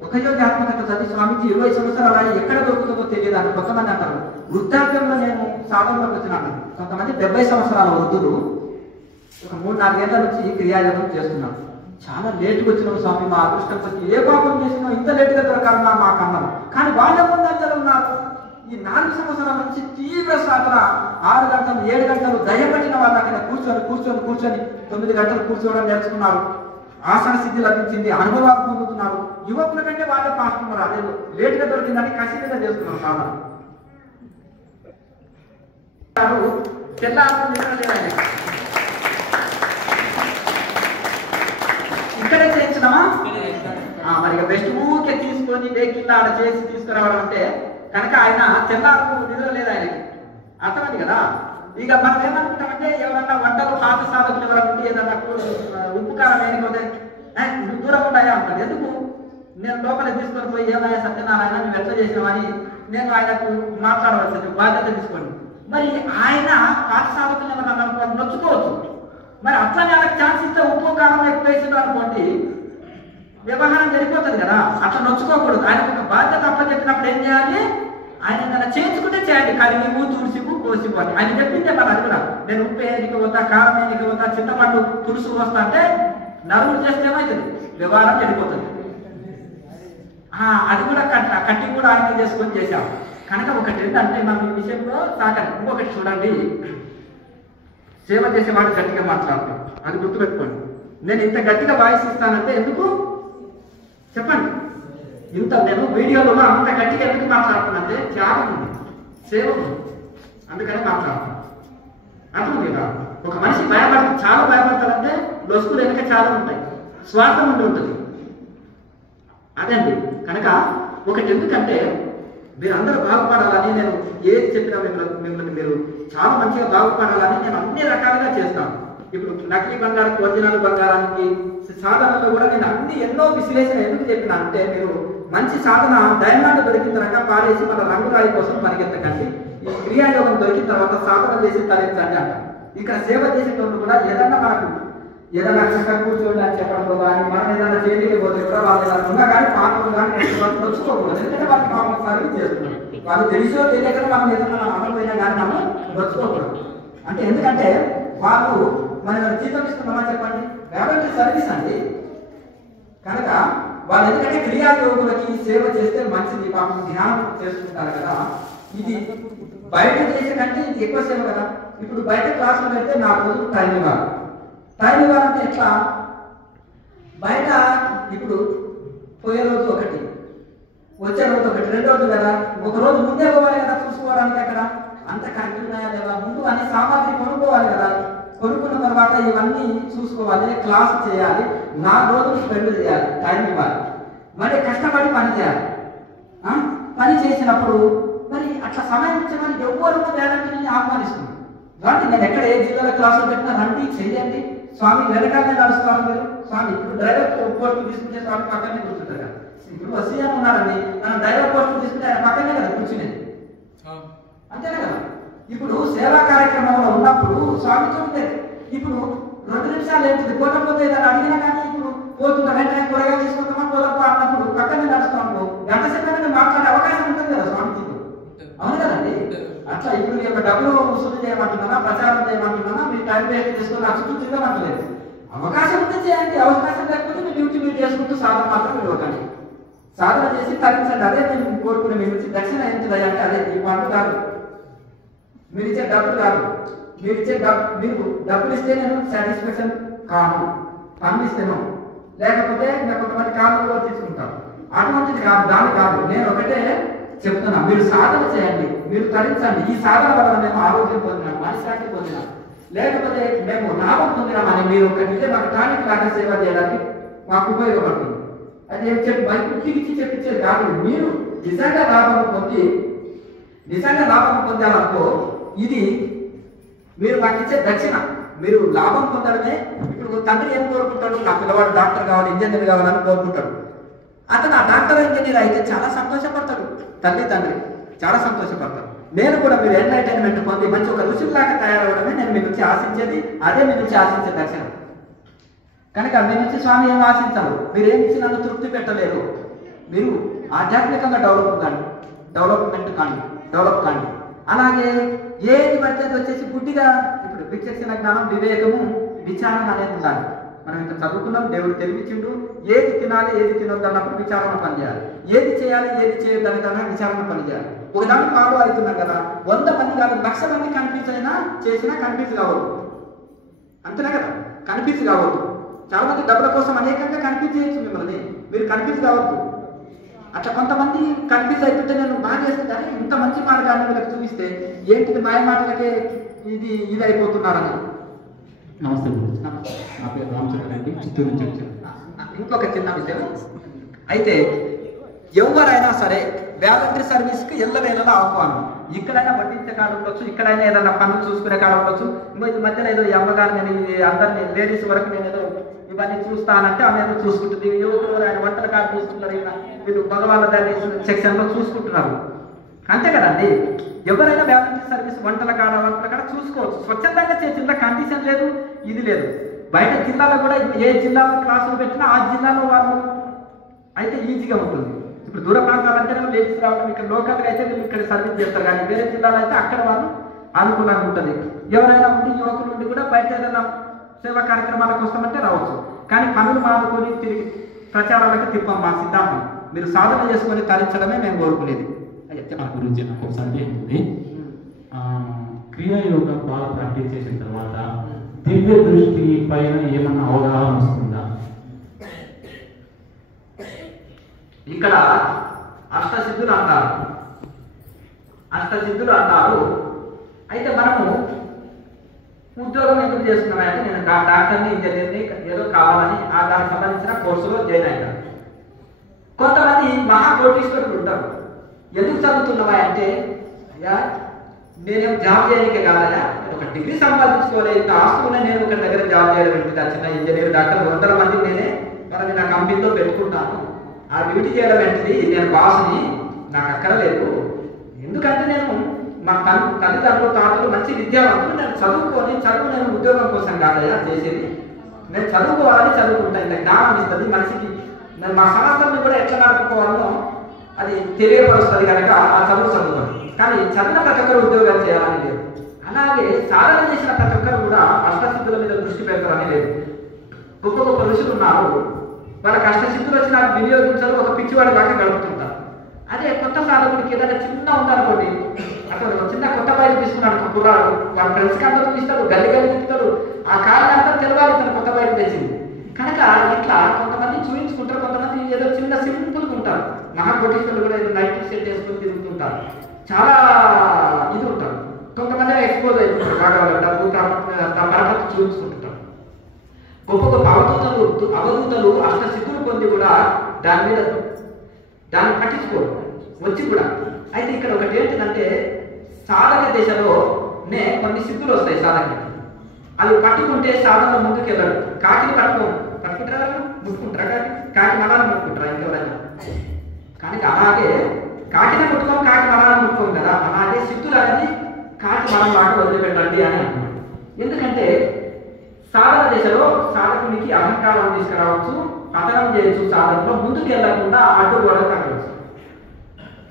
ఒక యోగాత్మకత చదివి స్వామిజీ 20 సంవత్సరాలు అయ్యి ఎక్కడ దొరుకుతుందో తెలియదు అని కొంతమంది అంటారు. వృద్ధాప్యంలో నేను సాధనలోకి వచ్చినాను. కొంతమంది 70 సంవత్సరాల వృద్ధులు ఒక 3-4 ఏళ్ల నుంచి క్రియాయోగం చేస్తున్నాను. చాలా లేటుగా వచ్చినాం స్వామి, మా అదృష్టం వచ్చి ఏ పాపం చేసినా ఇంత లేటుగా దొరకాలన్నా మాకు అన్నారు. కానీ వాళ్ళ ముందంజలు ఉన్నారు. ఈ 4 సంవత్సరాల నుంచి తీవ్ర సాధన 6 గంటలు 7 గంటలు దయపట్టిన వాళ్ళు అక్కడ కూర్చొని 9 గంటలు కూర్చోవడం నేర్చుకున్నారు. ఆసన సిద్ధి లభించింది, అనుభవాలు పొందుతున్నారు. యువకుల కంటే వాళ్ళే పాస్తున్నారు. అదే లేటుగా దొరికిందని ఖచ్చితంగా చేస్తున్నారు సాధన. ఇక్కడే చేయించినామా? మరి బెస్ట్ ఊకే తీసుకొని వెహికల్ ఆడ చేసి తీసుకురావడం అంటే కనుక ఆయన తెల్లారు నిద్ర లేదు ఆయనకి, అర్థమైంది కదా. ఇక మనం ఏమనుకుంటామంటే ఎవరన్నా వంటలు పాత సాధకులు ఎవరంటే ఏదన్నా ఉప్పు కారం వేయకపోతే దూరం ఉంటాయా అంటారు. ఎందుకు? నేను లోపల తీసుకొని పోయి ఏమయ్యా సత్యనారాయణ నువ్వు ఎట్లా చేసినావని నేను ఆయనకు మాట్లాడవచ్చు, బాధ్యత తీసుకోండి. మరి ఆయన పాత సాధకులు ఎవరన్నా నొచ్చుకోవచ్చు. మరి అట్లనే ఆయనకు ఛాన్స్ ఇస్తే ఉప్పు కారం ఎక్కువ వేసిండు అనుకోండి, వ్యవహారం జరిగిపోతుంది కదా. అట్లా నొచ్చుకోకూడదు. ఆయనకు ఒక బాధ్యత అప్పచెప్పినప్పుడు ఏం చేయాలి? ఆయన ఏదైనా చేయించుకుంటే చేయండి, కరిగివు తుడిసివు కోసివు అని ఆయన చెప్పిందే మరి అది కూడా. నేను ఉప్పు వేయనికి పోతా, కారం వేయనికి పోతా, చింతపండు పులుసు వస్తా అంటే నలుగురు చేస్తే ఏమవుతుంది? వ్యవహారం వెళ్ళిపోతుంది. అది కూడా కట్టి కూడా ఆయన చేసుకొని చేశాం. కనుక ఒకటి ఏంటంటే మనం ఈ విషయంలో సాగండి. ఇంకొకటి చూడండి, సేవ చేసేవాడు గట్టిగా మాట్లాడతాడు, అది గుర్తుపెట్టుకోండి. నేను ఇంత గట్టిగా వాయిస్ ఇస్తానంటే ఎందుకు చెప్పండి? ఇంత నేను వీడియోలో అంత గట్టిగా ఎందుకు మాట్లాడుతున్నానంటే త్యాగం ఉంది, సేవ ఉంది, అందుకని మాట్లాడతాను. అర్థం కదా? ఒక మనిషి చాలా భయపడతాడంటే లొసుకులు వెనుక చాలా ఉంటాయి, స్వార్థం ఉండి ఉంటుంది. అదండి. కనుక ఒకటి ఎందుకంటే మీరు అందరూ బాగుపడాలని నేను ఏది చెప్పినా మిమ్మల్ని మీరు చాలా మంచిగా బాగుపడాలని నేను అన్ని రకాలుగా చేస్తాను. ఇప్పుడు నకిలీ బంగారం, ఒరిజినల్ బంగారానికి సాధనలో కూడా నేను ఎన్నో విశ్లేషణ ఎందుకు చెప్పినా అంటే, మీరు మంచి సాధన డైమండ్ దొరికిన తర్వాత పారేసి మన రంగురాయి కోసం పరిగెత్తకండి. ఈ క్రియాయోగం దొరికిన తర్వాత సాధన చేసి తరించండి అంట. ఇక్కడ సేవ చేసేటప్పుడు కూడా ఏదైనా చక్కగా కూర్చోండి అని చెప్పడంలో కానీ, మనం ఏదైనా చేయలేక పోతే కూడా వాళ్ళు ఏదైనా ఉన్నా కానీ పాత్రలు కానీ వచ్చుకోకూడదు. ఎందుకంటే వాళ్ళకి మనం సర్వీస్ చేస్తున్నాం. వాళ్ళు తెలిసో తెలియక మనం ఏదైనా అమలుపోయినా కానీ మనం వచ్చుకోకూడదు. అంటే ఎందుకంటే వాళ్ళు మనం జీతం ఇస్తున్నామని చెప్పండి, కాబట్టి సర్వీస్ అండి. కనుక వాళ్ళు ఎందుకంటే క్రియాయోగులకి సేవ చేస్తే మంచిది, పాపం ధ్యానం చేసుకుంటారు కదా. ఇది బయట చేసే కంటే ఇది ఎక్కువ సేవ కదా. ఇప్పుడు బయట క్లాసులు పెడితే నా రోజు టైం ఇవ్వాలంటే ఎట్లా? బయట ఇప్పుడు పోయే రోజు ఒకటి, వచ్చే రోజు ఒకటి, 2 రోజులు కదా. ఒక రోజు ముందే పోవాలి కదా చూసుకోవడానికి, అక్కడ అంత కరెక్ట్ ఉన్నాయా లేదా, ముందు అన్ని సామాగ్రి కొనుక్కోవాలి కదా. కొనుక్కున్న తర్వాత ఇవన్నీ చూసుకోవాలి, క్లాస్ చేయాలి, 4 రోజులు స్పెండ్ చేయాలి, టైం ఇవ్వాలి, మరి కష్టపడి పని చేయాలి. పని చేసినప్పుడు మరి అట్లా సమయం ఇచ్చేమని ఎవరు వేళకి ఆహ్వానిస్తుంది. కాబట్టి నేను ఎక్కడ ఏ జిల్లాలో క్లాసులు పెట్టినా రండి, చెయ్యండి. స్వామి వెనకాలనే నడుస్తాను మీరు. స్వామి ఇప్పుడు డ్రైవర్ పోస్ట్ తీసుకుంటే స్వామి పక్కనే కూర్చుంటారు కదా. ఇప్పుడు సీఎం ఉన్నారండి, మనం డ్రైవర్ పోస్ట్ తీసుకుంటే ఆయన పక్కనే కదా కూర్చునేది, అంతేనా కదా. ఇప్పుడు సేవా కార్యక్రమంలో ఉన్నప్పుడు స్వామితో ఇప్పుడు 2 నిమిషాలు ఏంటిది పోకపోతే ఏదైనా అడిగినా కానీ ఇప్పుడు పోతున్నా వెంటనే కూరగాయలు తీసుకుంటామా పోదప్ప అన్నప్పుడు పక్కనే నడుస్తాము, గంట సేపు మాట్లాడే అవకాశం ఉంటుంది కదా స్వామితో. అవును కదండి. అట్లా ఇప్పుడు మీ యొక్క డబ్బులు వసూలు చేయమంటున్నానా, ప్రచారం చేయమంటున్నానా, మీ టైం వేస్ట్ చేసుకుని చుట్టూ తిరగమంటలేదు. అవకాశం ఉంటే చేయండి, అవకాశం లేకపోతే మీ డ్యూటీ మీరు చేసుకుంటూ సాధన మాత్రం ఇవ్వకండి. సాధన చేసి తరించండి. అదే నేను కోరుకునే మీ నుంచి దక్షిణ ఏంటిది అంటే అదే ఈ పండు కాదు, మీరు ఇచ్చే డబ్బులు కాదు. మీరు డబ్బులు ఇస్తే నేను సాటిస్ఫాక్షన్ కాను, పనులు ఇస్తేను, లేకపోతే నాకు కొంతమంది కాళ్ళు కూడా తీసుకుంటాను. అటువంటిది కాదు, దాని కాదు. నేను ఒకటే చెప్తున్నా, మీరు సాధన చేయండి, మీరు తరించండి. ఈ సాధన వల్ల మేము ఆరోగ్యం పొందినాం, మనశ్శాంతి పొందినాం, లేకపోతే మేము లాభం పొందినామని మీరు ఒక నిజం మాకు టానిక్ లాగా సేవ చేయడానికి మాకు ఉపయోగపడుతుంది. అది ఏం చెప్పి బయటికి చెప్పించేది కాదు. మీరు నిజంగా లాభం పొందాలనుకో, ఇది మీరు మాకు ఇచ్చే దక్షిణ. మీరు లాభం పొందడమే. ఇప్పుడు తండ్రి ఏం కోరుకుంటాడు? నా పిల్లవాడు డాక్టర్ కావాలి, ఇంజనీర్ కావాలని కోరుకుంటాడు. అతను ఆ డాక్టర్ ఇంజనీర్ అయితే చాలా సంతోషపడతాడు, తండ్రి చాలా సంతోషపడతాడు. నేను కూడా మీరు ఎంటర్టైన్మెంట్ పొంది మంచి ఒక రుచిలాగా తయారవడమే నేను మీ నుంచి ఆశించేది, అదే మీ నుంచి ఆశించే దక్షిణ. కనుక మీ నుంచి స్వామి ఏం ఆశించారు? మీరు ఏమి ఇచ్చి నన్ను తృప్తి పెట్టలేరు. మీరు ఆధ్యాత్మికంగా డెవలప్ కాండి. అలాగే ఏది పడితే వచ్చేసి గుడ్డిగా ఇప్పుడు విచక్షణ జ్ఞానం, వివేకము, విచారణ అనేది ఉండాలి. మనం ఇంత చదువుకున్నాం, దేవుడు తెలివిచ్చిండు. ఏది తినాలి, ఏది తినొద్దు అన్నప్పుడు విచారణ పనిచేయాలి. ఏది చేయాలి, ఏది చేయొద్దు అని కన్నా విచారణ పనిచేయాలి. ఒకదాన్ని ఫాలో అవుతున్నాం కదా, 100 మంది కాదు 1,00,000 మంది కన్ఫ్యూజ్ అయినా చేసినా కన్ఫ్యూజ్ కావద్దు, అంతేనా కదా. కన్ఫ్యూజ్ కావద్దు. చాలా మంది డబ్బుల కోసం అనేకంగా కన్ఫ్యూజ్ చేయొచ్చు మిమ్మల్ని, మీరు కన్ఫ్యూజ్ కావద్దు. అట్లా కొంతమంది కన్ఫ్యూజ్ అయిపోతే నేను బాగా చేస్తుంటాను, ఇంత మంచి మార్గాన్ని వీళ్ళకి చూపిస్తే ఏంటిది మాయ మాటలకే ఇది అయిపోతున్నారని. నమస్తే, నా పేరు రామచంద్ర రెడ్డి, చిత్తూరు నుంచి వచ్చాను. ఇంకొక చిన్న విషయం అయితే, ఎవరైనా సరే వాలంటరీ సర్వీస్కి ఎల్లవేళలా ఆహ్వానం. ఇక్కడైనా వడ్డించే కాడ ఉండొచ్చు, ఇక్కడైనా ఏదైనా పనులు చూసుకునే కాడ ఉండొచ్చు. ఇంకో ఈ మధ్యలో ఏదో ఈ అమ్మగారు నేను అందరినీ లేడీస్ వరకు నేను ఏదో ఇవన్నీ చూస్తానంటే ఆమె ఏదో చూసుకుంటుంది. యువకులు ఆయన వంటల కాడ చూసుకుంటారు, వీళ్ళు మగవాళ్ళ దాని సెక్షన్లో చూసుకుంటున్నారు, అంతే కదండి. ఎవరైనా వాలంటరీ సర్వీస్ వంటల కాడ చూసుకోవచ్చు. స్వచ్ఛందంగా చేసిన కండిషన్ లేదు, ఇది లేదు. బయట జిల్లాలో కూడా ఏ జిల్లాలో క్లాసులు పెట్టినా ఆ జిల్లాలో వాళ్ళు అయితే ఈజీగా ఉంటుంది. ఇప్పుడు దూర ప్రాంతాలంటేనే లేడీస్ రావడం, ఇక్కడ లోకల్గా అయితే వీళ్ళు ఇక్కడ సర్వీస్ చేస్తారు, కానీ వేరే జిల్లాలో అయితే అక్కడ వాళ్ళు అనుకూలంగా ఉంటుంది. ఎవరైనా ఉండి యువకులు ఉండి కూడా బయట ఏదైనా సేవా కార్యక్రమాలకు వస్తామంటే రావచ్చు. కానీ పనులు మానుకొని తిరిగి ప్రచారాలకు తిప్పం మా సిద్ధాంతం. మీరు సాధన చేసుకొని తరించడమే మేము కోరుకునేది. గురించి నాకు ఒక సందేహం ఉంది. క్రియాయోగ బాగా ప్రాక్టీస్ చేసిన తర్వాత దివ్య దృష్టి పైన ఏమన్నా అవగాహన వస్తుందా? ఇక్కడ అష్టసిద్ధులు అంటారు. అష్టసిద్ధులు అంటారు. అయితే మనము ఉద్యోగం ఎందుకు చేస్తున్నామంటే నేను డాక్టర్ని, ఇంజనీర్ని ఏదో కావాలని దానికి సంబంధించిన కోర్సులో జాయిన్ అయ్యాను. కొంతమంది మహాకోటీశ్వరులు ఉంటారు. ఎందుకు చదువుతున్నావా అంటే అయ్యా నేనేం జాబ్ చేయడానికే కాదయా, ఒక డిగ్రీ సంపాదించుకోలేదు, ఇంత ఆస్తున్నా నేను ఒక దగ్గర జాబ్ చేయడం ఏంటిది, చిన్న ఇంజనీర్ డాక్టర్ 100 మంది నేనే వాళ్ళని నా కంపెనీలో పెట్టుకుంటాను, ఆ డ్యూటీ చేయడం ఏంటిది, నేను బాస్ని, నాకు అక్కర్లేదు. ఎందుకంటే నేను మా తల్లిదండ్రులు తాతలు మంచి విద్యావంతులు, నేను చదువు నేను ఉద్యోగం కోసం కాదయా చేసేది, నేను చదువుకోవాలని చదువుకుంటా, ఇంత జ్ఞానం ఇస్తుంది మనిషికి, నేను మా సంస్థలను కూడా ఎట్లా నడుపుకోవాలో అది తెలియపరుస్తుంది కనుక ఆ చదువుతాను. కానీ చదివిన ప్రతి ఒక్కరు ఉద్యోగాలు చేయాలని లేదు. అలాగే సాధన చేసిన ప్రతి ఒక్కరు కూడా అష్టసిద్ధుల మీద దృష్టి పెడతారని లేదు. గొప్ప గొప్ప ఋషులు ఉన్నారు, వాళ్ళకి అష్టసిద్ధులు వచ్చి నాకు వినియోగించారు, ఒక పిచ్చివాడి దాకా గడుపుతుంటారు. అదే కొత్త సాధకుడికి ఏదైనా చిన్న ఉందనుకోండి, అక్కడ ఒక చిన్న కొత్త బైక్ తీసుకున్నాడు ఒక కుర్రాడు, వాళ్ళ ఫ్రెండ్స్కి అందరూ తీస్తాడు, గల్లి తిప్పుతాడు, ఆ కారణం అంతా తెలవాలి తన కొత్త బైక్ తెచ్చింది కనుక. ఇట్లా కొంతమంది చూపించుకుంటారు, కొంతమంది ఏదో చిన్న సింపుల్గా ఉంటారు. మహాకోటీశ్వరులు కూడా ఏదో నైట్ సెట్ వేసుకొని తిరుగుతుంటారు, చాలా ఇది ఉంటారు. కొంతమంది ఎక్స్పోజ్ అయిపోతారు, బాగా డబ్బు పరపతి చూపించుకుంటుంటారు. గొప్ప గొప్ప అవధూతలు అష్టసిద్ధులు పొంది కూడా దాన్ని పట్టించుకోరు వచ్చి కూడా. అయితే ఇక్కడ ఒకటి ఏంటిదంటే సాధక దశలోనే కొన్ని సిద్ధులు వస్తాయి సాధనకి, అవి పట్టుకుంటే సాధనలో ముందుకు వెళ్ళరు. కాకిని పట్టుకుంటారా, ముట్టుకుంటారా, కాకి మనాన్ని ముట్టుకుంటారా ఇంకెవరైనా? కానీ అలాగే కాకిని ముట్టుకోం, కాకి మనాన్ని ముట్టుకోం కదా, అలాగే సిద్ధులు అనేది కాకి మనం లాగా వదిలిపెట్టండి అని అంటున్నాడు. ఎందుకంటే సాధన దశలో సాధకునికి అహంకారం తీసుకురావచ్చు, పతనం చేయొచ్చు, సాధనలో ముందుకు వెళ్లకుండా అడ్డుగోడలు కట్టవచ్చు.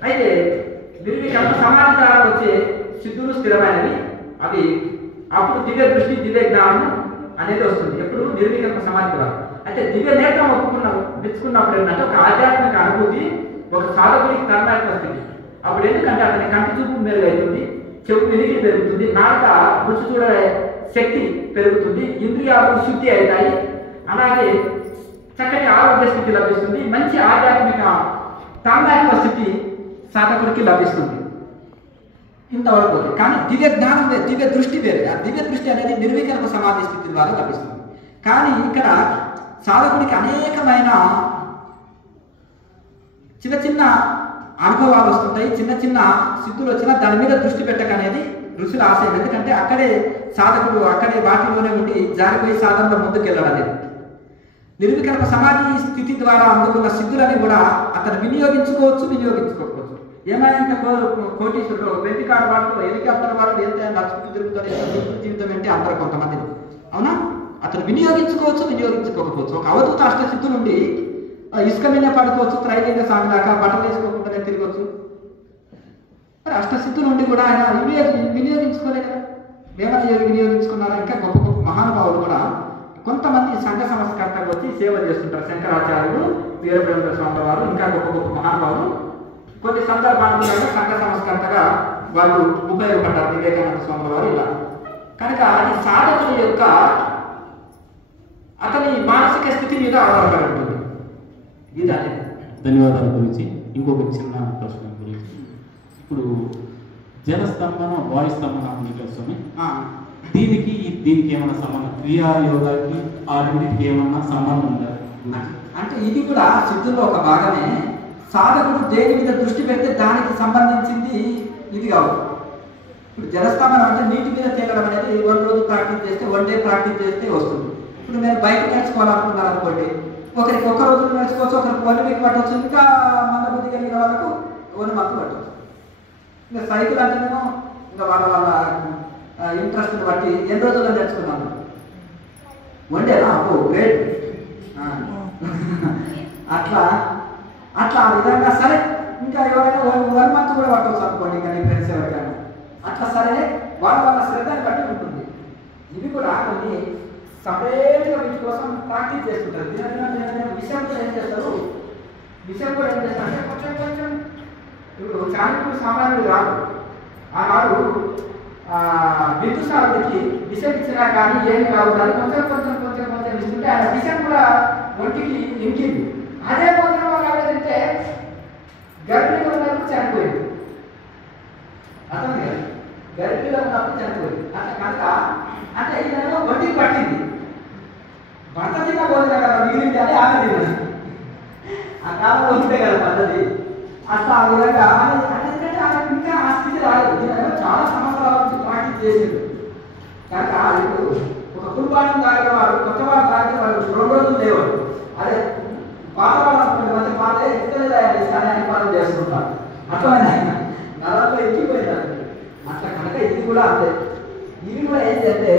అయితే నిర్వికల్ప సమాధి ద్వారా వచ్చే సిద్ధులు స్థిరమైనవి, అవి అప్పుడు దివ్య దృష్టి దివ్య జ్ఞానం అనేది వస్తుంది ఎప్పుడు నిర్వికల్ప సమాధి ద్వారా. అయితే దివ్య నేత్రం మెచ్చుకున్నప్పుడు ఏంటంటే ఒక ఆధ్యాత్మిక అనుభూతి ఒక సాధకుడికి తన్మయత్వ స్థితి. అప్పుడు ఎందుకంటే అతని కంటి చూపు మెరుగవుతుంది, చెవు వెలిగి పెరుగుతుంది, నాలుక రుచి చూడే శక్తి పెరుగుతుంది, ఇంద్రియాలు శుద్ధి అవుతాయి, అలాగే చక్కటి ఆరోగ్య స్థితి లభిస్తుంది, మంచి ఆధ్యాత్మిక తన్మయత్వ స్థితి సాధకుడికి లభిస్తుంది. ఇంతవరకు కానీ దివ్య జ్ఞానం దివ్య దృష్టి వేరే. ఆ దివ్య దృష్టి అనేది నిర్వికల్ప సమాధి స్థితి ద్వారా లభిస్తుంది. కానీ ఇక్కడ సాధకుడికి అనేకమైన చిన్న చిన్న అనుభవాలు వస్తుంటాయి, చిన్న చిన్న సిద్ధులు వచ్చినా దాని మీద దృష్టి పెట్టకనేది ఋషుల ఆశయం. ఎందుకంటే అక్కడే సాధకుడు అక్కడే వాటిలోనే ఉండి జారిపోయి సాధనలో ముందుకు వెళ్ళలేదు. నిర్వికల్ప సమాధి స్థితి ద్వారా అందుకున్న సిద్ధులని కూడా అతను వినియోగించుకోవచ్చు, వినియోగించుకోవచ్చు. ఏమైనా కోటీశ్వరుడు వెంటి కాడు వాడు హెలికాప్టర్ వాడు ఎంత నడుచుకుంటూ తిరుగుతాడు, జీవితం ఏంటి అంటారు కొంతమంది. అవునా? అతను వినియోగించుకోవచ్చు, వినియోగించుకోకపోవచ్చు. ఒక అవధూత అష్టసిద్ధులు ఉండి ఇసుక మీద పడుకోవచ్చు, త్రైలింగ స్వామి దాకా బట్టలు వేసుకోకుండానే తిరగవచ్చు. మరి అష్టసిద్ధులు ఉండి కూడా ఆయన వినియోగించుకోలే కదా. వేమన వినియోగించుకున్నారా? ఇంకా గొప్ప గొప్ప మహానుభావులు కూడా కొంతమంది సంఘ సంస్కర్తకు వచ్చి సేవ చేస్తుంటారు. శంకరాచార్యులు, వీరబ్రహ్మేంద్ర స్వామి వారు, ఇంకా గొప్ప గొప్ప మహానుభావులు కొన్ని సందర్భాలలో సంఘ సంస్కర్తగా వాళ్ళు ఉపయోగపడ్డారు. వివేకానంద స్వామి వారు ఇలా. కనుక అది సాధకుని యొక్క అతని మానసిక స్థితి మీద ఆధారపడి ఉంటుంది. ఇది అదే. ధన్యవాదాల గురించి ఇంకొక చిన్న ప్రశ్న గురించి, ఇప్పుడు జలస్తంభన వాయు స్తంభన తెలుసుని దీనికి ఏమైనా సంబంధం, క్రియాయోగాకి ఆ రెండింటికి ఏమన్నా సంబంధం ఉందా? అంటే ఇది కూడా సిద్ధుల్లో ఒక భాగమే. సాధకుడు దేని మీద దృష్టి పెడితే దానికి సంబంధించింది ఇది కాదు. ఇప్పుడు జలస్తంభన అంటే నీటి మీద తేలడం అనేది 1 రోజు ప్రాక్టీస్ చేస్తే, 1 డే ప్రాక్టీస్ చేస్తే వస్తుంది. ఇప్పుడు నేను బైక్ నేర్చుకోవాలనుకున్నాను అనుకోండి, ఒకరికి 1 రోజు నేర్చుకోవచ్చు, ఒకరికి 1 వీక్ పట్టవచ్చు, ఇంకా మందబుద్ధి కలిగిన వాళ్ళకు 1 మంత్ పట్టవచ్చు. ఇంకా సైకిల్ అంటేనేమో ఇంకా వాళ్ళ ఇంట్రెస్ట్ని బట్టి ఎన్ని రోజుల్లో నేర్చుకున్నాను. 1 డేనా? అబ్బో గ్రేట్. అట్లా ఆ విధంగా సరే, ఇంకా ఎవరైనా 1 మంత్ కూడా పట్టవచ్చు అనుకోండి, ఇంకా నీ ఫ్రెండ్స్ ఎవరికైనా అట్లా సరే, వాళ్ళ శ్రద్ధని బట్టి ఉంటుంది. ఇవి కూడా కొన్ని సపరేట్గా వీటి కోసం ప్రాక్టీస్ చేస్తుంటారు. విషయం కూడా ఏం చేస్తారు, విషయం కూడా ఏం చేస్తారంటే కొంచెం ఇప్పుడు చాణక్యుడు సామాన్యుడు రాదు. ఆనాడు బిందుసారుడికి దిశ ఇచ్చినా కానీ ఏమి కాదు, అది కొంచెం కొంచెం కొంచెం కొంచెం ఇస్తుంటే ఆయన దిశ కూడా ఒంటికి ఇంకింది. అదే భోజనం వాళ్ళు తింటే గర్భిణీలో ఉన్నప్పుడు చనిపోయింది. అర్థం కదా, గర్భిణీలో ఉన్నప్పుడు చనిపోయింది. అట్లా కనుక అంటే ఇదేమో ఒంటికి పట్టింది. భర్త తిన్న భోజనం కదా మిగిలింది అని ఆమె తిన్నది. ఆ కాలంలో ఉంటే కదా పద్ధతి. అట్లా ఆ విధంగా ఎందుకంటే ఆమె ఇంకా ఆ స్థితి రాలేదు. దీనిలో చాలా సంవత్సరాల నుంచి ప్రాక్టీస్ చేసింది కనుక ఇప్పుడు ఒక కుర్బానం తాగిన వాడు కొత్త వాడు తాగిన వాడు 2 రోజులు లేవాడు. అదే పాత వాళ్ళు అనుకుంటే మంచి పాత అని పాలన చేస్తుంటారు. అట్లనే ఆయన నరాల్లో ఎక్కిపోయింది. అట్లా కనుక ఇది కూడా అంతే. ఇవి కూడా ఏంటి అంటే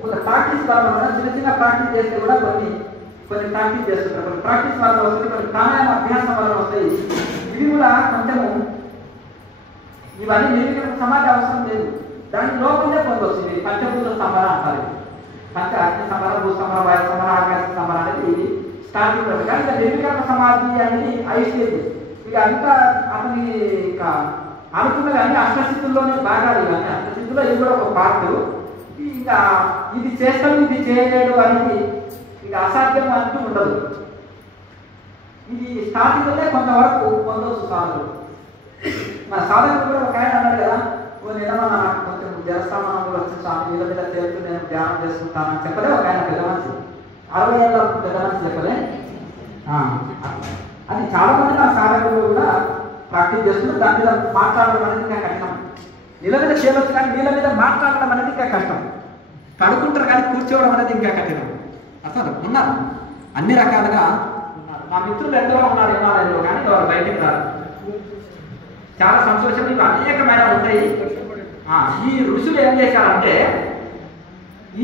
కొంత ప్రాక్టీస్ వల్ల చిన్న చిన్న ప్రాక్టీస్ చేస్తే కూడా కొన్ని ప్రాక్టీస్ చేస్తుంటారు. కొన్ని ప్రాక్టీస్ వల్ల వస్తుంది, కొన్ని ప్రాణాయామ అభ్యాసం వల్ల వస్తాయి. ఇది కూడా కొంచెము ఇవన్నీ నిర్వహణ సమాజం అవసరం లేదు, దాని లోపలే పొందవచ్చు. ఇది పంచభూత సంబర అంటారు. పంచ అగ్ని సంబర, భూ సంబర, వాయు సంబర, ఆకాశ సంబర అనేది ఇది స్టార్టింగ్. కానీ నిర్వికల్ప సమాధి అనేది 5 స్టేజ్. ఇక అంతా అతని ఇక అనుకున్నది అన్ని అష్టసిద్ధుల్లోనే భాగాలు. ఇవన్నీ అష్టసిద్ధుల్లో ఇది కూడా ఒక పార్ట్. ఇంకా ఇది చేస్తాడు ఇది చేయలేడు అనేది ఇక అసాధ్యం అంటూ ఉండదు. ఇది స్టార్టింగ్లోనే కొంతవరకు పొందవచ్చు సాధన. మన సాధన కూడా ఒక ఆయన అన్నాడు కదా, నేనేమన్నా నాకు కొంచెం జలస్థానం కూడా వచ్చి స్వామి వీళ్ళ మీద చేస్తూ నేను ధ్యానం చేసుకుంటానని చెప్పలే ఒక ఆయన పెద్ద మనిషి. 60 ఏళ్ళ పెద్ద మనిషి చెప్పలే. అది చాలా మంది నా సాధకులు కూడా ప్రాక్టీస్ చేస్తున్నారు. దాని మీద మాట్లాడడం అనేది ఇంకా కష్టం. నీళ్ళ మీద చేయవచ్చు కానీ నీళ్ళ మీద మాట్లాడడం అనేది ఇంకా కష్టం. పడుకుంటారు కానీ కూర్చోవడం అనేది ఇంకా కఠినం. అసలు ఉన్నారు అన్ని రకాలుగా ఉన్నారు. మా మిత్రులు ఎందరో ఉన్నారు హిమాలయంలో, కానీ వారు బయటికి రారు. చాలా సంతోషం. ఇవి అనేకమైన ఉంటాయి. ఈ ఋషులు ఏం చేశారంటే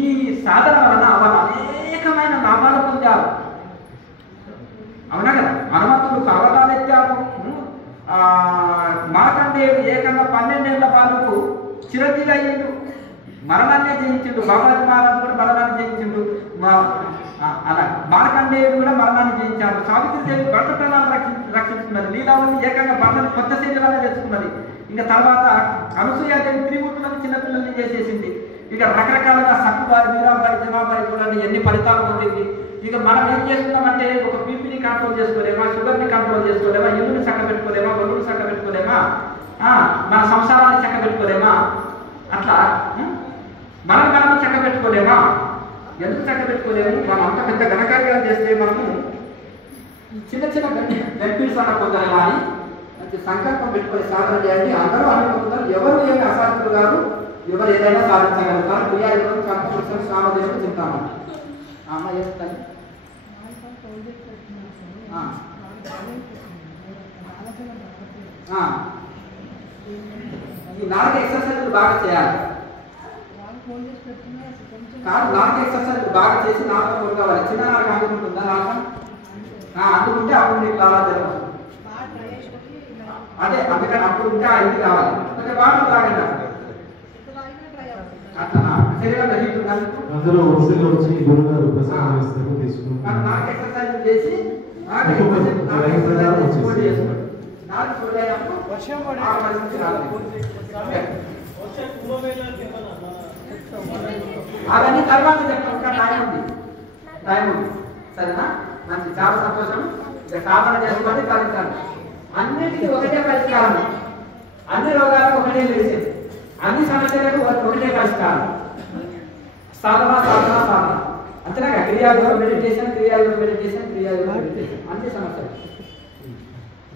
ఈ సాధన వలన వారు అనేకమైన లాభాలు పొందారు. అవునా కదా, హనుమంతుడు అవతారెత్తారు. మార్కండేయుడు ఏకంగా 12 ఏళ్ల బాలుకు చిరంజీవి అయ్యిండు, మరణాన్ని జయించిండు. భగవద్ మహారాజు కూడా మరణాన్ని జయించిండు. అలా మార్కండేయుడు కూడా మరణాన్ని జయించాడు. సావిత్రిదేవి భర్త ప్రాణాలు రక్షించుకున్నది. లీలావతి ఏకంగా భర్తను కొత్త శరీరాన్ని తెచ్చుకున్నది. ఇంకా తర్వాత అనసూయాదేవి త్రిమూర్తులను చిన్నపిల్లల్ని చేసేసింది. ఇక రకరకాలుగా సక్కుబాయి, మీరాబాయి, జనాబాయి చూడండి ఎన్ని ఫలితాలు పొందింది. ఇక మనం ఏం చేస్తున్నామంటే ఒక బీపీని కంట్రోల్ చేసుకోలేమా, షుగర్ని కంట్రోల్ చేసుకోలేమా, ఇల్లుని చక్క పెట్టుకోలేమా, ఒళ్ళుని చక్క పెట్టుకోలేమా, మన సంసారాన్ని చక్క పెట్టుకోలేమా, అట్లా మనం చక్క పెట్టుకోలేమా? ఎందుకు చక్క పెట్టుకోలేము? మనం అంత పెద్ద ఘనకార్యాలు చేస్తే మనము చిన్న చిన్న బెనిఫిట్స్ అన్న పొందాలి అని మంచి సంకల్పం పెట్టుకొని సాధన చేయండి. అందరూ అనుకుంటారు. ఎవరు ఏమి అసాధ్యులు కాదు, ఎవరు ఏదైనా సాధించగలుగుతారు. క్రియాయోగం కంపల్సరీ సామర్థ్యం చెప్తామని అమ్మ చేస్తాను. ఈ 4 ఎక్సర్సైజ్లు బాగా చేయాలి. కాదు 4 ఎక్సర్సైజ్లు బాగా చేసి 4 కోరు కావాలి. చిన్న 4 అందుకుంటుందా? 4 అందుకుంటే అప్పుడు నీకు లాభాలు అదే. అందుకని అప్పుడు ఉంటే 5 కావాలి. కొంచెం వాటర్ తాగండి. అట్లా శరీరం తగ్గుతుంది. అందరూ వరుసగా వచ్చి గురుగారు ప్రసాదం ఇస్తారు, తీసుకుంటారు. 4 ఎక్సర్సైజ్లు చేసి అవన్నీ తర్వాత టైం ఉంది సరేనా? మంచి చాలా సంతోషం. ఇక సాధన చేసుకోండి, ఫలితాలు అన్నిటికీ ఒకటే పరిష్కారం. అన్ని రోగాలకు ఒకటే మెడిసిన్, అన్ని సమస్యలకు ఒకటే పరిష్కారం. సాధన సాధన సాధన అంతేనా? Kriya Yoga meditation, Kriya Yoga meditation, Kriya Yoga meditation. అన్ని సమస్యలు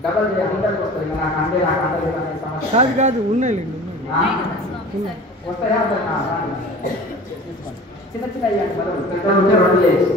డబల్ అందరికి వస్తాయి. నాకు అందే నాకు అందరి సమస్య కాదు ఉన్నాయి వస్తాయా? చిన్న చిన్న అయ్యాడు. పెద్దలు ఉంటే 2 చేయొచ్చు.